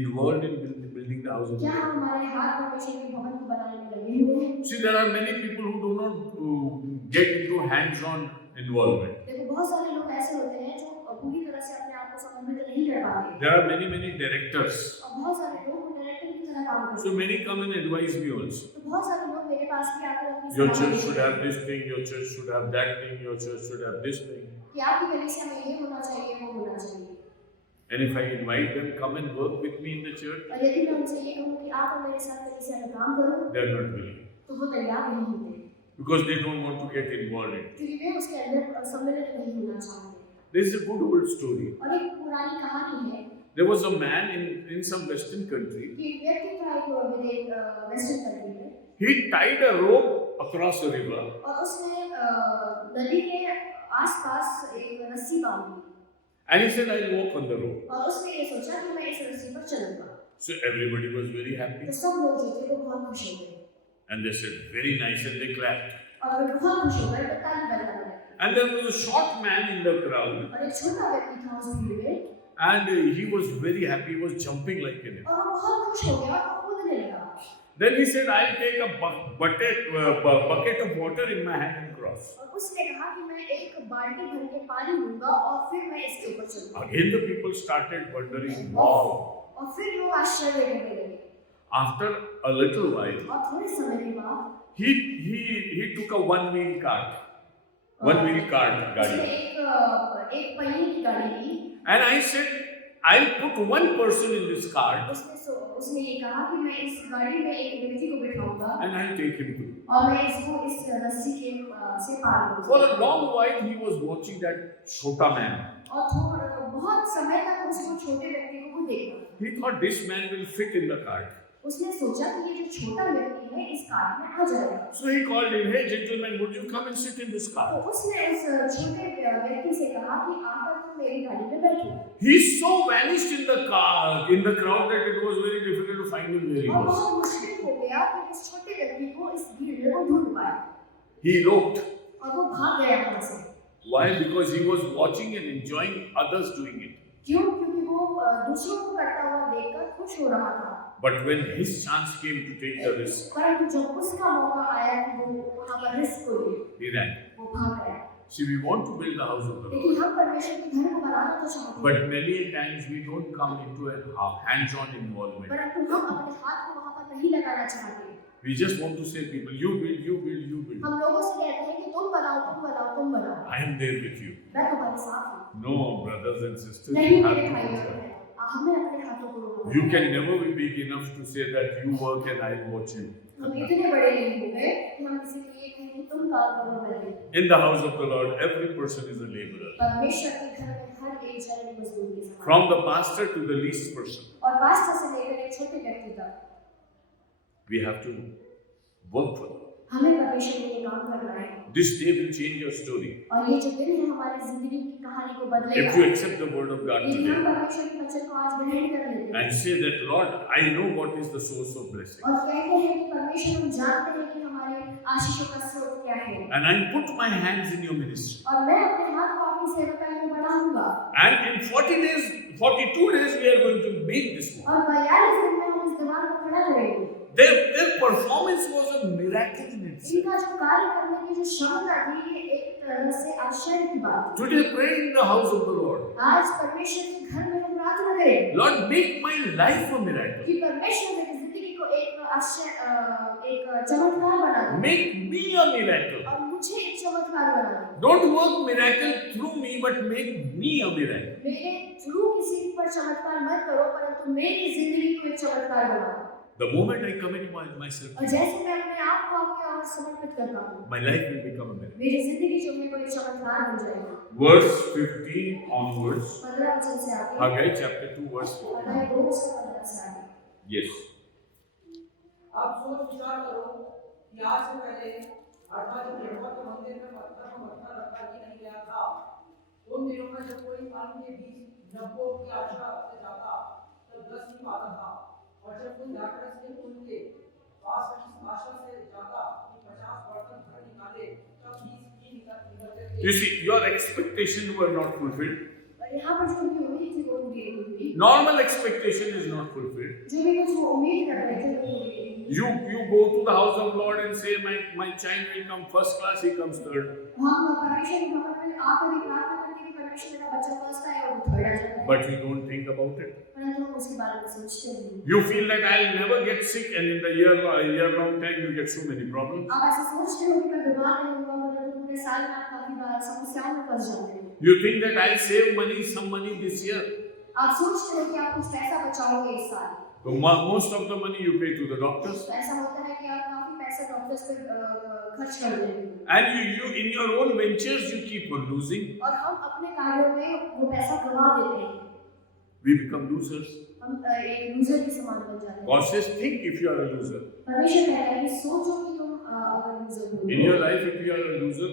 involved in building the house of the क्या Lord? हमारे हाथ परमेश्वर के भवन को बनाने में लगे हुए हैं See, there are many people who do not get into hands-on involvement. देखो बहुत सारे लोग ऐसे होते हैं जो पूरी तरह से अपने आप को समर्पित नहीं कर पाते There are many directors. और बहुत सारे लोग डायरेक्टर की तरह काम करते So हैं many come and advise me also. तो बहुत सारे लोग मेरे पास भी आकर अपनी Your सलाह church देते should हैं। have this thing, your church should have that thing, your church should have this thing. कि आपकी कलीसिया में ये होना चाहिए, वो होना चाहिए। And if I invite them, come and work with me in the church, और यदि मैं उनसे ये कहूँ कि आप मेरे साथ कलीसिया में काम करो, they are not willing. तो वो तैयार नहीं होते, Because they don't want to get involved in it. क्योंकि वे उसके अंदर सम्मिलित नहीं होना चाहते। This is a good old story. और एक पुरानी कहानी है There was a man in some western country. कि एक व्यक्ति था एक वेस्टर्न कंट्री में, He tied a rope across a river और उसने नदी के आसपास एक रस्सी बांधी, and he said, I'll walk on the rope. और उसने ये सोचा कि मैं इस रस्सी पर चलूंगा। So everybody was very happy. तो सब लोग जो थे वो बहुत खुश हो गए, And they said, very nice, and they clapped. और वे बहुत खुश हो गए, तो ताली बजाने लगे। And there was a short man in the crowd, और एक छोटा व्यक्ति था उस भीड़ में, and he was very happy, he was jumping like an और वो बहुत खुश हो गया और कूदने लगा। Then he said, I'll take a bucket of water in my hand and cross. और उसने कहा कि मैं एक बाल्टी भर के पानी लूंगा और फिर मैं इसके ऊपर चलूंगा। Again the people started wondering, wow. और फिर लोग आश्चर्य करने लगे। After a little while, और थोड़े समय के बाद he took a one-wheel cart. One-wheel cart, उसने gadi. एक पहिए की गाड़ी ली। And I said, I'll put one person in this cart उसने ये कहा कि मैं इस गाड़ी में एक व्यक्ति को बिठाऊंगा and I'll take him to. और मैं इसको इस रस्सी के से पार करूंगा। For a long while he was watching that chota man. और बहुत समय तक उसको छोटे व्यक्ति को वो देखा। He thought this man will fit in the cart. उसने सोचा कि ये जो छोटा व्यक्ति है इस कार में आ जाएगा। So he called him, hey gentleman, would you come and sit in this तो car? उसने उस छोटे व्यक्ति से कहा कि आकर तुम मेरी गाड़ी में बैठो। He so vanished in the car, in the crowd, that it was very difficult to find him where he और was. बहुत मुश्किल हो गया कि इस छोटे व्यक्ति को इस भीड़ में वो ढूंढ पाए। He eloped. और वो भाग गया वहां से। Why? Because he was watching and enjoying others doing it. क्यों? क्योंकि वो दूसरों को करता हुआ देखकर खुश हो रहा था। But when his chance came to take the risk, परंतु जब उसका मौका आया कि वो वहाँ पर रिस्क को ले, he ran. वो भाग गया। See, we want to build the house of the Lord. लेकिन हम परमेश्वर के घर को बनाना तो चाहते हैं, But many times we don't come into a hands-on involvement. परंतु हम अपने हाथ को वहाँ पर नहीं लगाना चाहते। We just want to say people, you build, you build, you build. हम लोगों से कहते हैं कि तुम बनाओ, तुम बनाओ, तुम बनाओ। I am there with you. मैं तुम्हारे साथ हूँ। No, brothers and sisters, नहीं you have मेरे to भाई do that. बहन, हमें अपने हाथों को लगाना You है। can never be big enough to say that you work and I'll watch you. हम इतने बड़े नहीं हो गए कि हम किसी को ये कहें कि तुम काम करो मैं देखूं। In the house of the Lord, every person is a laborer. परमेश्वर के घर में हर एक जन मजदूर के समान। From the pastor to the least person, और पास्टर से लेकर एक छोटे व्यक्ति तक we have to work for them. हमें परमेश्वर के लिए काम करना है। This day will change your story. और ये जो दिन है हमारी जिंदगी की कहानी को बदलेगा। If you accept the word of God यदि हम today परमेश्वर के वचन को आज ग्रहण कर लेते हैं and say that, Lord, I know what is the source of blessing. और कहते हैं कि परमेश्वर हम जानते हैं कि हमारे आशीषों का स्रोत क्या है, And I put my hands in your ministry. और मैं अपने हाथ को आपकी सेवकाई में बढ़ाऊंगा। And in 40 days, 42 days, we are going to make this one. और 42 दिन में हम इस दीवार को खड़ा करेंगे। Their performance was a miracle in itself. इनका जो कार्य करने की जो क्षमता थी ये एक तरह से आश्चर्य की बात थी। Today, pray in the house of the Lord. आज परमेश्वर के घर में हम प्रार्थना करें Lord, make my life a miracle. कि परमेश्वर मेरी जिंदगी को एक चमत्कार बना दे Make me a miracle. और मुझे एक चमत्कार बना दे। Don't work miracle through me, but make me a miracle. मेरे थ्रू किसी पर चमत्कार मत करो, परंतु मेरी जिंदगी को एक चमत्कार बनाओ। The moment I commit myself, और जैसे मैं अपने आप को आपके और समर्पित करता हूँ, my life will become a miracle. मेरी जिंदगी जो है वो एक चमत्कार बन जाएगी। Verse 15 onwards, 15 वचन से आगे, Haggai chapter 2, verse 4. अध्याय 2 से 15 से आगे। Yes. आप सोच विचार करो कि आज से पहले अर्थात जब यहोवा के मंदिर में पत्थर पर पत्थर रखा ही नहीं गया था, उन दिनों में जब कोई अन्न के बीच नब्बों की आशा से जाता तब 10 नहीं पाता था, और जब कोई दाखरस के उनके पास इस आशा से जाता कि 50 बर्तन भर निकाले तब 20 ही निकलते थे। You see, your expectations were not fulfilled. और यहाँ पर जो उनकी उम्मीद थी वो पूरी नहीं हुई। Normal expectation is not fulfilled. जो भी कुछ वो उम्मीद कर रहे थे वो पूरी नहीं हुई। You go to the house of Lord and say, my child will come first class, he comes third. हम परमेश्वर के भवन में आकर ही प्रार्थना करते हैं कि परमेश्वर मेरा बच्चा फर्स्ट आए और वो थर्ड आ जाता है, But we don't think about it. परंतु हम उसके बारे में सोचते नहीं। You feel that I'll never get sick, and in the year-long time you get so many problems. आप ऐसा सोचते हो कि मैं बीमार नहीं होगा, परंतु पूरे साल में आप काफी बार समस्याओं में फंस जाते हैं। You think that I'll save money, some money this year. आप सोचते हैं कि आप कुछ पैसा बचाओगे इस साल, So most of the money you pay to the doctors. तो ऐसा होता है कि आप काफी पैसा डॉक्टर्स पे खर्च कर देते हैं, And you in your own ventures, you keep on losing. और हम अपने कार्यों में वो पैसा गवा देते हैं, We become losers. हम एक लूजर के समान बन जाते हैं। God says, think if you are a loser. परमेश्वर कहता है कि सोचो कि तुम अगर लूजर हो, In your life, if you are a loser,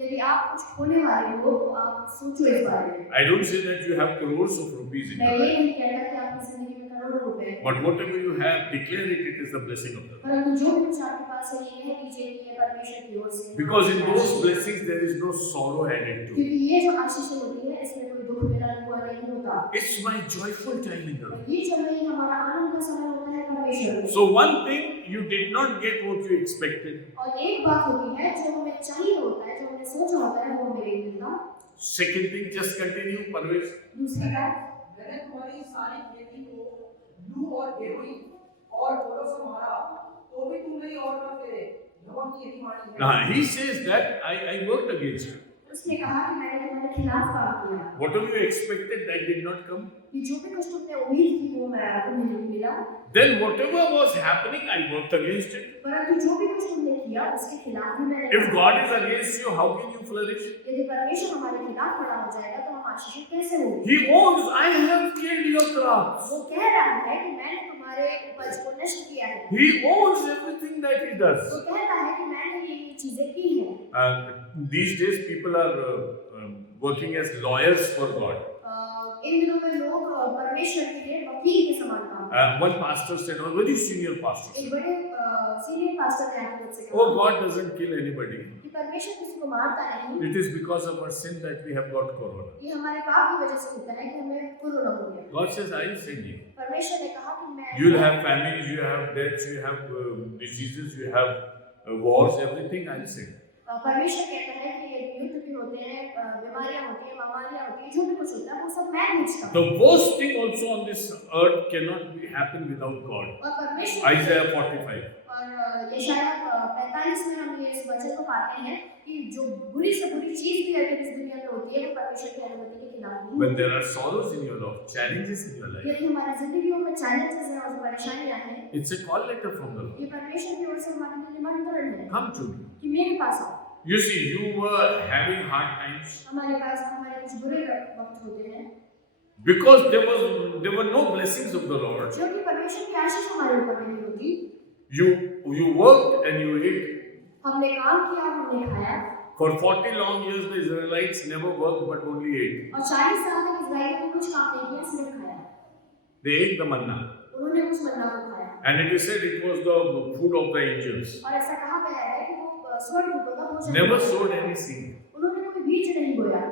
यदि आप कुछ खोने वाले हो तो आप सोचो इस बारे में। I don't say that you have crores of rupees in मैं your ये life. नहीं कहता कि आपकी जिंदगी में करोड़ों रुपए हैं, But whatever you have, declare it, it is the blessing of the Lord. परंतु जो भी कुछ आपके पास है ये कह दीजिए कि ये परमेश्वर की ओर से। Because in those blessings, there is no sorrow added to it. क्योंकि ये जो आशीषें होती है इसमें कोई दुख मिला हुआ नहीं होता। It's my joyful time in the Lord. ये जो है हमारा आनंद का समय होता है परमेश्वर में। So one thing, you did not get what you expected. और एक बात होती है जो हमें चाहिए होता है, जो हमने सोचा होता है वो हमें नहीं मिलता। Second thing, just continue, Parvesh. दूसरी बात, मैंने तुम्हारी सारी खेती को लू और गेहूं और ओलों से मारा, तो भी तुम मेरी ओर न फिरे। यहोवा की यही वाणी है। Now he says that I worked against you. उसने कहा कि मैंने तुम्हारे खिलाफ काम किया, Whatever you expected, that did not come. कि जो भी कुछ तुमने उम्मीद की वो तुम्हें नहीं मिला, Then whatever was happening, I worked against it. परंतु जो भी कुछ तुमने किया उसके खिलाफ भी मैंने If God is against you, how can you flourish? यदि परमेश्वर हमारे खिलाफ खड़ा हो जाएगा तो हम आशीषित कैसे होंगे? He owns, I have killed your crops. वो कह रहा है कि मैंने तुम्हारे उपज को नष्ट किया है, He owns everything that he does. वो कहता है कि मैंने ये चीजें की हैं। These days, people are working as lawyers for God. इन दिनों में लोग परमेश्वर के लिए वकील के समान काम करते हैं। One pastor said, a very senior pastor, एक बड़े सीनियर पास्टर ने आके मुझसे oh, कहा God doesn't kill anybody. कि परमेश्वर किसी को मारता नहीं, It is because of our sin that we have got corona. ये हमारे पाप की वजह से होता है कि हमें कोरोना हो गया। God says, I will send you. परमेश्वर ने कहा कि मैं You will have famines, you have deaths, you have diseases, you have wars, everything I will send. परमेश्वर कहता है कि ये युद्ध भी होते हैं, बीमारियां होती हैं, बीमारियां होती हैं, जो भी कुछ होता है वो सब मैं भेजता हूँ। The worst thing also on this earth cannot happen without God. और परमेश्वर Isaiah 45. और यशायाह 45 में हम ये इस वचन को पाते हैं कि जो बुरी से बुरी चीज भी अगर इस दुनिया में होती है वो परमेश्वर की अनुमति के खिलाफ नहीं When होती। there are sorrows in your life, challenges in your life, यदि हमारी जिंदगियों में चैलेंजेस हैं और परेशानियां हैं, it's a call letter from the Lord. ये परमेश्वर की ओर से हमारे लिए निमंत्रण है Come to me. कि मेरे पास आओ। You see, you were having hard times हमारे पास हमारे कुछ बुरे वक्त होते हैं because there were no blessings of the Lord. जो कि परमेश्वर की आशीष हमारे ऊपर नहीं होती। You worked and you ate. हमने काम किया, हमने खाया, For 40 long years, the Israelites never worked but only ate. और 40 साल तक इस्राएल ने कुछ काम नहीं किया, सिर्फ खाया। They ate the manna. उन्होंने उस मन्ना को खाया And it is said it was the food of the angels. और ऐसा कहा गया है कि वो स्वर्गदूतों का भोजन Never था। sowed any seed. उन्होंने कोई बीज नहीं बोया।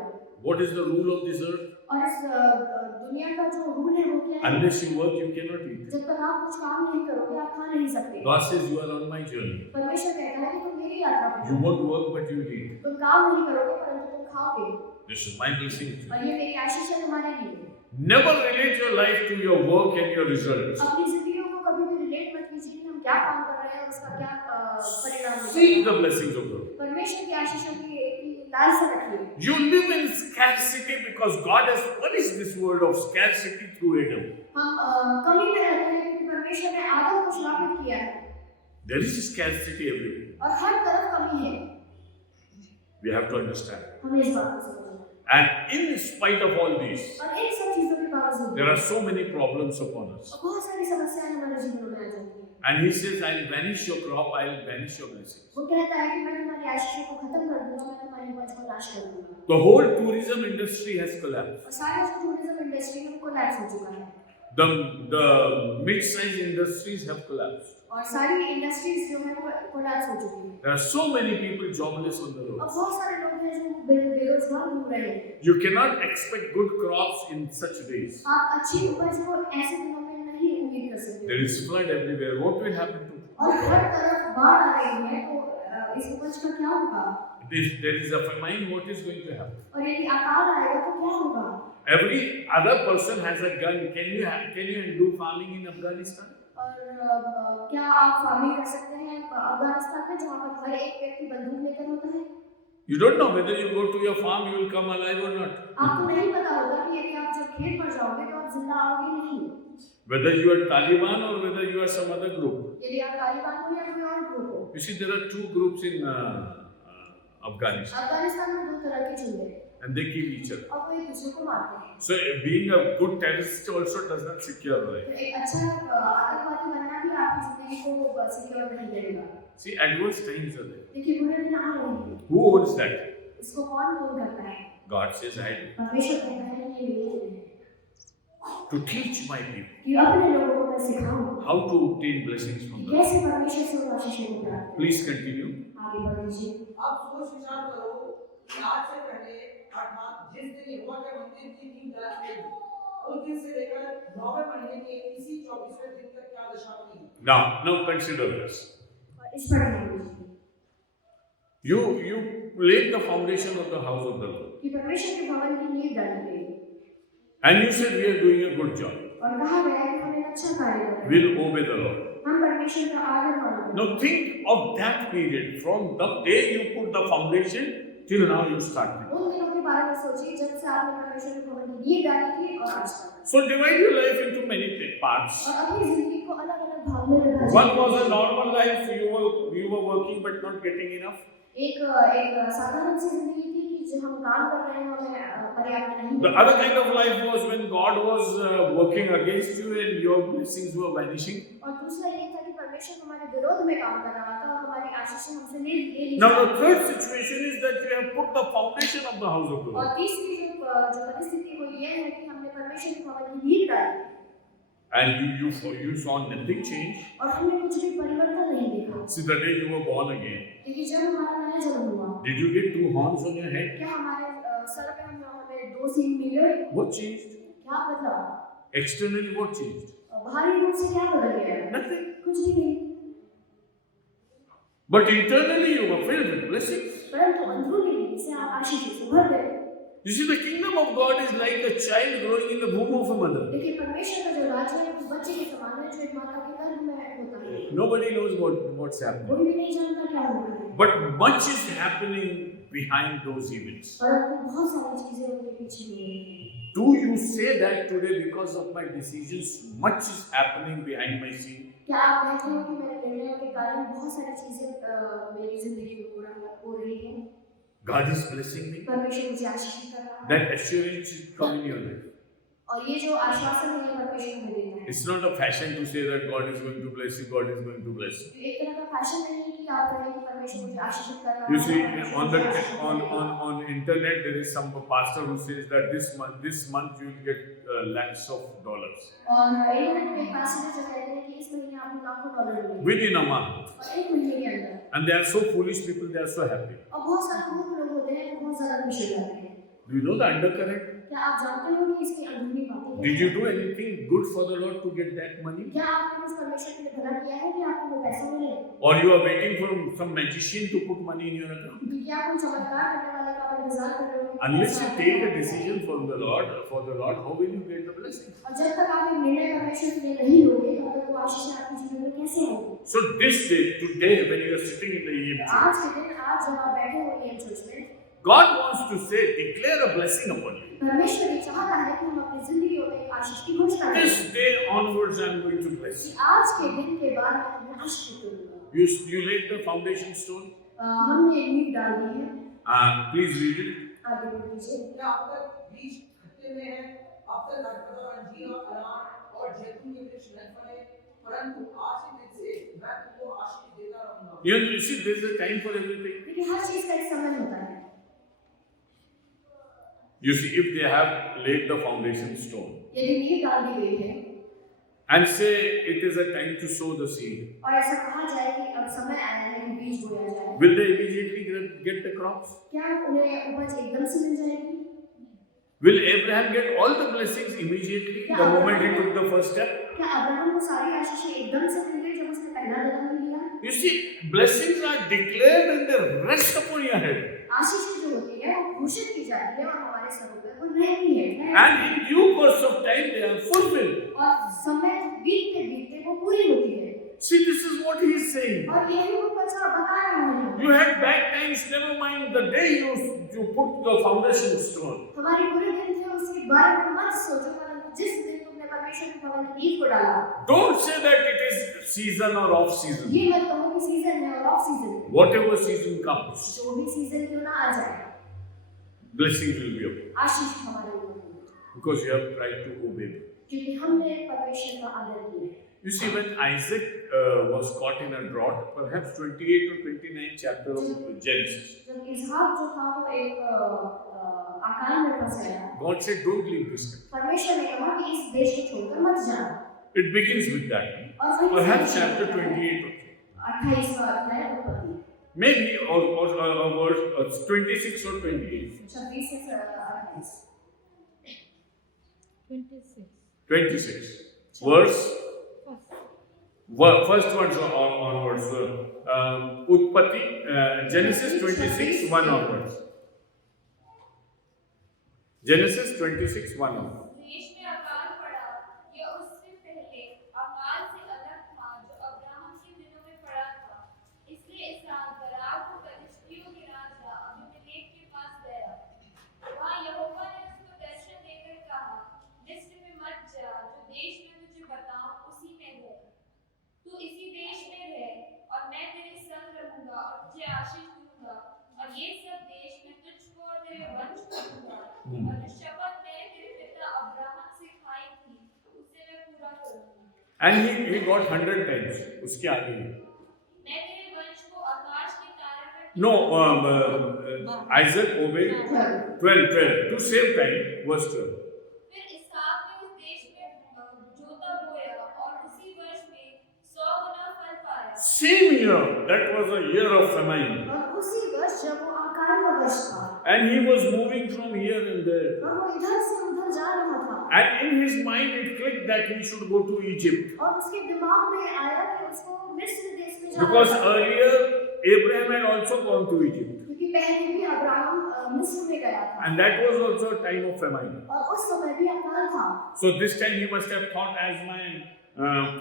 What is the rule of this earth? और इस दुनिया का जो रूल है वो क्या है? Unless you work, you cannot eat. जब तक आप कुछ काम नहीं करोगे आप खा नहीं सकते। God says you are on my journey. परमेश्वर कहता है कि तुम मेरी यात्रा पर You हो। won't work but you will eat. तुम काम नहीं करोगे परंतु तुम खाओगे, This is my blessing to you. और ये मेरी आशीष है तुम्हारे लिए। Never relate your life to your work and your results. अपनी जिंदगियों को कभी भी रिलेट मत कीजिए कि हम क्या काम कर रहे हैं और उसका क्या परिणाम Seek निकलेगा। the blessings of God. परमेश्वर की आशीषों की लालसा रखिए। You live in scarcity because God has punished this world of scarcity through Adam. हम कमी में रहते हैं क्योंकि परमेश्वर ने आदम को श्रापित किया है There is scarcity everywhere. और हर तरफ कमी है। We have to understand. हमें इस बात को समझना है। And in spite of all these, और इन सब चीजों के बावजूद there are so many problems upon us. और बहुत सारी समस्याएं हमारे जीवन में आ जाती हैं। And He says, I'll vanish your crop, I'll vanish your blessings. वो कहता है कि मैं तुम्हारी आशीषों को खत्म कर दूंगा, मैं तुम्हारी उपज को नाश कर दूंगा। The whole tourism industry has collapsed. और सारे जो टूरिज्म इंडस्ट्री है वो कोलैप्स हो चुका है The mid-sized industries have collapsed. और सारी इंडस्ट्रीज जो है वो कोलैप्स हो चुकी है There are so many people jobless on the और road. बहुत सारे लोग हैं जो बेरोजगार घूम रहे हैं। You cannot expect good crops in such days. आप अच्छी उपज को ऐसे दिनों में नहीं उम्मीद कर सकते। There is flood everywhere. What will happen to और हर तरफ बाढ़ आ रही है तो इस उपज का क्या होगा? if there is a famine? What is going to happen? और यदि अकाल आएगा तो क्या होगा? Every other person has a gun. Can you do farming in Afghanistan? और क्या आप फार्मिंग कर सकते हैं अफगानिस्तान में जहाँ पर हर एक व्यक्ति बंदूक लेकर होता है? You don't know whether you go to your farm, you will come alive or not. आपको नहीं पता होगा कि यदि आप जब खेत पर जाओगे तो आप जिंदा आओगे नहीं। Whether you are Taliban or whether you are some other group. यदि आप तालिबान हो या कोई और ग्रुप हो। You see, there are two groups in Afghanistan, Afghanistan में दो तरह के झुंड हैं and they kill each other. और वो एक दूसरे को मारते हैं। So being a good terrorist also does not secure life. तो एक अच्छा आतंकवादी बनना भी आपकी जिंदगी को सिक्योर नहीं करेगा। See, adverse times are there. देखिए बुरे दिन आ रहे हैं। Who owns that? इसको कौन ओन करता है? God says, I do. परमेश्वर कहता है ये मेरे दिन है To teach my people कि अपने लोगों को मैं सिखाऊं how to obtain blessings from कि God. कैसे परमेश्वर से वो आशीष को प्राप्त करें। Please continue. आगे बढ़ लीजिए। आप सोच विचार करो कि आज से पहले अर्थात जिस दिन यहोवा के मंदिर की नींव डाली गई उस दिन से लेकर 9वें महीने के इसी 24वें दिन तक क्या दशा हुई। Now consider this. और इस पर ध्यान दीजिए You laid the foundation of the house of the Lord. कि परमेश्वर के भवन की नींव डाली गई And you said we are doing a good job. और कहा गया है कि हम एक अच्छा कार्य कर रहे हैं। We'll obey the Lord. हम परमेश्वर का आदर मानते हैं। Now think of that period from the day you put the foundation till now you started. उन दिनों के बारे में सोचिए जब से आपने परमेश्वर के भवन की नींव डाली थी और आज तक। So divide your life into many parts. और अपनी जिंदगी को अलग-अलग भागों में विभाजित One was a normal life, you were working but not getting enough. एक साधारण सी जिंदगी थी कि जो हम काम कर रहे हैं हमें पर्याप्त नहीं The other kind of life was when God was working against you and your blessings were vanishing. और दूसरा ये था कि परमेश्वर हमारे विरोध में काम कर रहा था और हमारी आशीषें हमसे ले ली Now the third situation is that you have put the foundation of the house of the और Lord. तीसरी जो परिस्थिति वो ये है कि हमने परमेश्वर के भवन की नींव डाली And you saw nothing change. और हमने कुछ भी परिवर्तन नहीं देखा। See, the day you were born again, लेकिन जब हमारा नया जन्म हुआ did you get two horns on your head? क्या हमारे सर पे हमें दो सींग मिले? What changed? क्या बदला? Externally, what changed? बाहरी रूप से क्या बदल गया? Nothing. कुछ भी नहीं। But internally, you were filled with blessings. परंतु अंदरूनी रीति से आप आशीष से भर गए। You see, the kingdom of God is like a child growing in the womb of a mother. देखिए परमेश्वर का जो राज्य है वो बच्चे के समान है जो एक माता के गर्भ में होता है। Nobody knows what's happening. कोई भी नहीं जानता क्या हो रहा है। But much is happening behind those events. परंतु बहुत सारी चीजें उनके पीछे हो रही हैं। Do you say that today because of my decisions, much is happening behind my scene? क्या आप कहते हो कि मेरे निर्णयों के कारण बहुत सारी चीजें मेरी जिंदगी में हो रही हैं? God is blessing me. परमेश्वर मुझे आशीषित कर रहा है। That assurance is coming in your life. और ये जो आश्वासन है परमेश्वर हमें देता है। It's not a fashion to say that God is going to bless you, God is going to bless you. एक तरह का फैशन नहीं है कि आप कहें कि परमेश्वर मुझे आशीषित कर रहा है। You see, on internet there is some pastor who says that this month you will get lakhs of dollars. और इंटरनेट पे एक पैसेज जो कहते हैं कि इस महीने आपको लाखों डॉलर मिलेंगे। Within a month. और एक महीने के अंदर। And they are so foolish people, they are so happy. और बहुत सारे मूर्ख लोग होते हैं जो बहुत ज़्यादा खुश हो जाते हैं। Do you know the undercurrent? क्या आप जानते हो कि इसकी अंदरूनी बातें क्या Did हैं? you do anything good for the Lord to get that money? क्या आपने कुछ परमेश्वर के लिए भला किया है कि आपको वो पैसा मिले? Or you are waiting for some magician to put money in your account? कि क्या कोई चमत्कार करने वाले का आप इंतजार कर रहे हो? कि Unless you पैसा take a आपको decision for the Lord, how will you get the blessing? और जब तक आप एक निर्णय परमेश्वर के लिए नहीं लोगे तब तक वो आशीष आपके जीवन में कैसे आएगी? So this day, today, when you are sitting in the EM church, आज के दिन आज जब आप बैठे हो ये चर्च में God wants to say, declare a blessing upon you. परमेश्वर ये चाहता है कि हम अपनी जिंदगियों में एक आशीष की घोषणा करें This day onwards, I am going to bless कि you. आज के दिन के बाद मैं तुम्हें आशीष करूंगा। You laid the foundation stone. हमने एक नींव डाल दी है। Please read it. आगे बढ़ लीजिए। क्या अब तक बीज खत्ते में है, अब तक अटपटा अंजीर और अनार और जैतून के वृक्ष नहीं फले, परंतु आज के दिन से मैं तुमको आशीष देता रहूंगा। You see, there is a time for everything. लेकिन हर चीज का एक समय होता है। You see, if they have laid the foundation stone यदि नींव डाल दी गई है and say it is a time to sow the seed, और ऐसा कहा जाए कि अब समय आया है कि बीज बोया जाए, will they immediately get the crops? क्या उन्हें उपज एकदम से मिल जाएगी? Will Abraham get all the blessings immediately the moment he took the first step? क्या अब्राहम को सारी आशीषें एकदम से मिल गई जब उसने पहला कदम लिया? You see, blessings are declared and they rest upon your head. आशीषें जो होती है वो घोषित की जाती है और हमारे सरों पर वो रहती है। And in due course of time they are fulfilled. और समय बीतते बीतते वो पूरी होती है। See, this is what he is saying. और यही वो बता रहा है। You had bad times, never mind the day you put the foundation stone. हमारे बुरे दिन थे, उसके बारे में मत सोचो, परंतु जिस दिन तुमने परमेश्वर के भवन की ईंट को डाला। Don't say that it is season or off season. ये मत कहो कि सीजन है और ऑफ सीजन है। Whatever season comes, जो भी सीजन क्यों ना आ जाए, blessing will be upon आशीष हमारे ऊपर होगी, because you have tried to obey me. क्योंकि हमने परमेश्वर का आदर किया। You see, when Isaac was caught in a drought, perhaps 28 or 29 chapter of Genesis, जब इसहाक जो था वो एक अकाल में फंस गया, God said, "Don't leave this country." परमेश्वर ने कहा कि इस देश को छोड़कर मत जाना। It begins with that. और वहीं Perhaps से chapter 28 or 28वां अध्याय उत्पत्ति, maybe or verse 26 or 28. 26 से 28। 26 26. Verse. First ones onwards. Utpatti, Genesis 26, 1 onwards. Genesis 26, 1 onwards. देश में अकाल पड़ा, यह उससे पहले अकाल से अलग था जो अब्राहम के दिनों में पड़ा था। इसलिए इसहाक गरार को फिलिस्तियों के राजा अबीमेलेक के पास गया। वहाँ यहोवा ने उसको दर्शन देकर कहा, मिस्र में मत जा, जो देश में तुझे बताऊं उसी में रह। तू इसी देश में रह, और मैं तेरे संग रहूंगा और तुझे आशीष दूंगा, और ये सब देश मैं तुझको और तेरे वंश को दूंगा। और जो शपथ मैंने तेरे पिता अब्राहम से खाई थी, उसे मैं पूरा करूंगा। And he got 100 times. उसके आगे. मैं तेरे वंश को आकाश के तारे पर No, Isaac obeyed 12 to save time. Verse 12. फिर इसहाक ने उस देश में जोता बोया और उसी वर्ष में 100 गुना फल पाया। Same year, that was a year of famine. और उसी वर्ष जब वो अकाल का वर्ष था, And he was moving from here and there. और वो इधर से उधर जा रहा था, And in his mind it clicked that he should go to Egypt. और उसके दिमाग में आया कि उसको मिस्र देश में जाना Because था। earlier Abraham had also gone to Egypt. क्योंकि पहले भी अब्राहम मिस्र में गया था, And that was also a time of famine. और उस समय भी अकाल था। So this time he must have thought, as my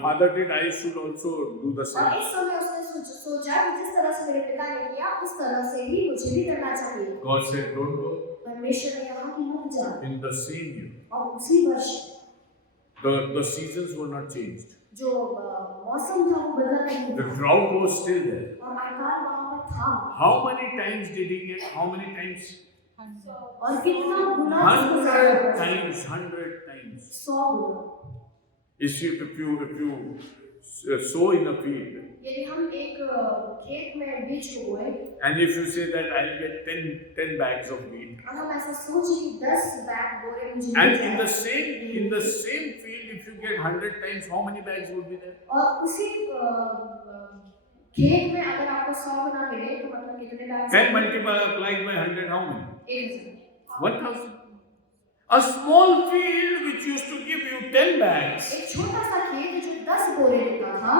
father did, I should also do the और same. इस समय उसने सोचा कि जिस तरह से मेरे पिता ने किया, उस तरह से ही मुझे भी करना चाहिए। God said, don't go. परमेश्वर ने कहा कि मत जा, In the same year, और उसी वर्ष the seasons were not changed. जो मौसम था वो बदला नहीं The था, drought was still there. और अकाल वहाँ पर था। How many times did he get? How many times? 100 और कितना गुना उसको ज़्यादा 100 पड़ा? times, 100 times. 100 Guna. If you sow in a field, यदि हम एक खेत में बीज को बोए, and if you say that I'll get 10 bags of wheat, और हम ऐसा सोचे कि 10 बैग बोरे मुझे and मिल in जाए, the same field, if you get 100 times, how many bags would be there? और उसी खेत में अगर आपको 100 गुना मिले तो मतलब कितने bag? 10 multiplied by 100, how many? 1000। 1000. A small field which used to give you 10 bags, एक छोटा सा खेत जो 10 बोरे देता था,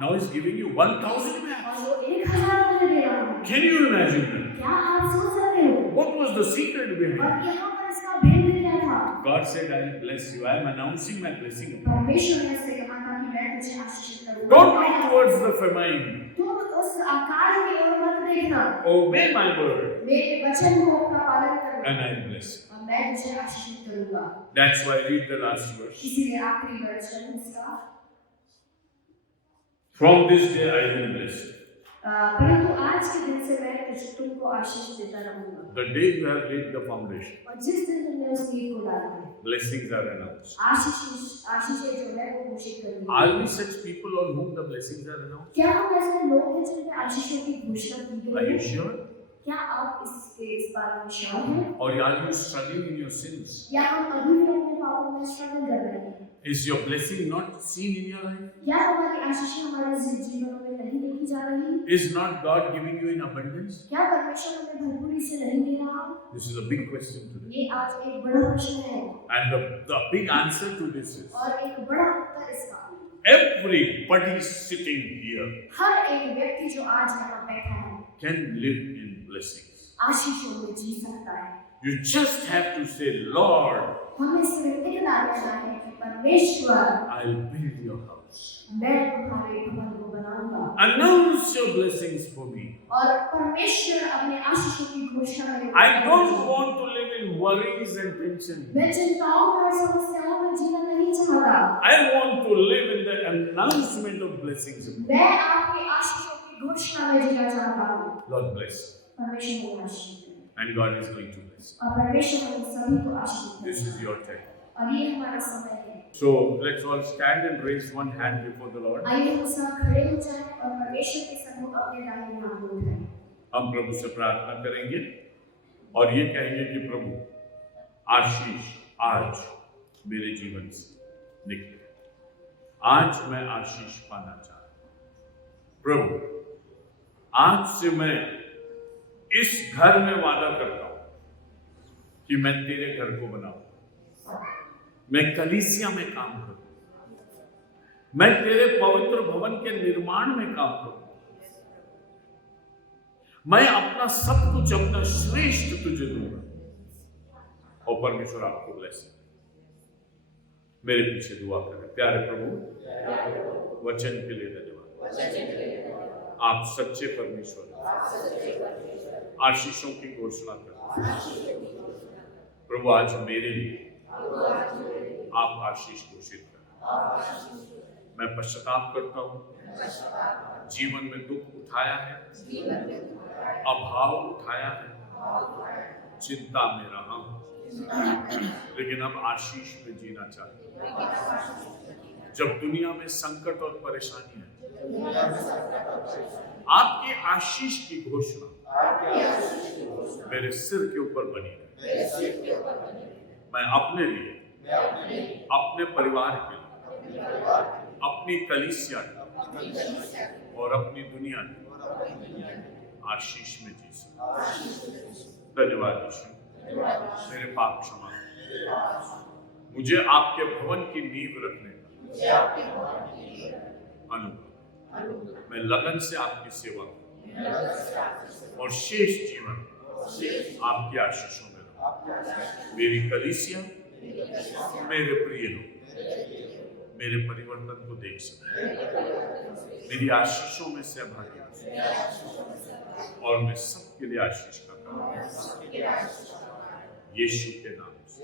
now is giving you 1000 bags. और वो 1000 बोरे दे रहा है। Can you imagine that? क्या आप सोच सकते हो? What was the secret और behind it? यहाँ पर इसका भेद क्या था? God said, I will bless you. I am announcing my blessing. परमेश्वर ने ऐसे कहा था कि मैं तुझे आशीषित करूँगा। Don't look towards the famine. तुम उस अकाल की ओर मत देखना, Obey my word, मेरे वचन को का पालन करना, and I will bless you. और मैं तुझे आशीषित करूँगा। That's why read the last verse. इसीलिए आखिरी वचन इसका, From this day I will bless you. परंतु आज के दिन से मैं तुमको आशीष देता रहूँगा। The day you have laid the foundation, और जिस दिन तुमने उस ईंट को डाला है, blessings are announced. आशीषें जो है वो घोषित कर दी। Are we such people on whom the blessings are announced? क्या हम ऐसे लोग हैं जिनमें आशीषों की घोषणा की Are गई you है? sure? क्या आप इस बारे में श्योर हैं? Or are you struggling in your sins? या हम अभी भी अपने पापों में स्ट्रगल कर रहे हैं? Is your blessing not seen in your life? या हमारी आशीषें हमारे जीवन में नहीं देखी जा रही? Is not God giving you in abundance? क्या परमेश्वर हमें भरपूरी से नहीं दे रहा? This is a big question today. ये आज एक बड़ा प्रश्न है, And the big answer to this is, और एक बड़ा उत्तर इसका, everybody sitting here हर एक व्यक्ति जो आज यहाँ बैठा है can live in blessings. आशीषों में जी सकता है। You just have to say, Lord, हमें सिर्फ इतना कहना है कि परमेश्वर, I'll build your house. मैं तुम्हारे भवन को बनाऊंगा Announce your blessings for me. और परमेश्वर अपने आशीषों की घोषणा करेगा। I don't want to live in worries and tension. मैं चिंताओं और समस्याओं में जीना नहीं चाहता। I want to live in the announcement of blessings. मैं आपके आशीषों की घोषणा में जीना चाहता हूँ। Lord bless. परमेश्वर को आशीष दे। And God is going to bless. और परमेश्वर हम सभी को आशीष दे। This is your time. और ये हमारा समय है। So let's all stand and raise one hand before the Lord. आइए हम सब खड़े हो जाएं और परमेश्वर के सम्मुख अपने दाहिने हाथ को उठाएं। हम प्रभु से प्रार्थना करेंगे और ये कहेंगे कि प्रभु आशीष आज मेरे जीवन से निकले। आज मैं आशीष पाना चाहता हूँ। प्रभु आज से मैं इस घर में वादा करता हूँ कि मैं तेरे घर को बनाऊं, मैं कलीसिया में काम करूं, मैं तेरे पवित्र भवन के निर्माण में काम करूं, मैं अपना सब कुछ, अपना श्रेष्ठ तुझे दूंगा। और परमेश्वर आपको ब्लेस करे। मेरे पीछे दुआ करें। प्यारे प्रभु वचन के लिए धन्यवाद। आप सच्चे परमेश्वर, आशीषों की घोषणा करते प्रभु। आज मेरे लिए आप आशीष घोषित करें। मैं पश्चाताप करता हूँ, जीवन में दुख उठाया है, अभाव उठाया है, चिंता में रहा हूँ, लेकिन अब आशीष में जीना चाहता हूँ। जब दुनिया में संकट और परेशानी है, आपकी आशीष की घोषणा मेरे सिर के ऊपर बनी है। मैं अपने लिए, अपने परिवार के लिए, अपनी कलीसिया और अपनी दुनिया में आशीष में जी सकूं। धन्यवाद यीशु, मेरे पाप क्षमा करें। मुझे आपके भवन की नींव रखने का अनुभव, मैं लगन से आपकी सेवा करूं और शेष जीवन आपकी आशीषों में रहूं। मेरी कलीसिया, मेरे प्रिय लोग मेरे परिवर्तन को देख सकें, मेरी आशीषों में सहभागी हो सकें और मैं सबके लिए आशीष का काम यीशु के नाम से।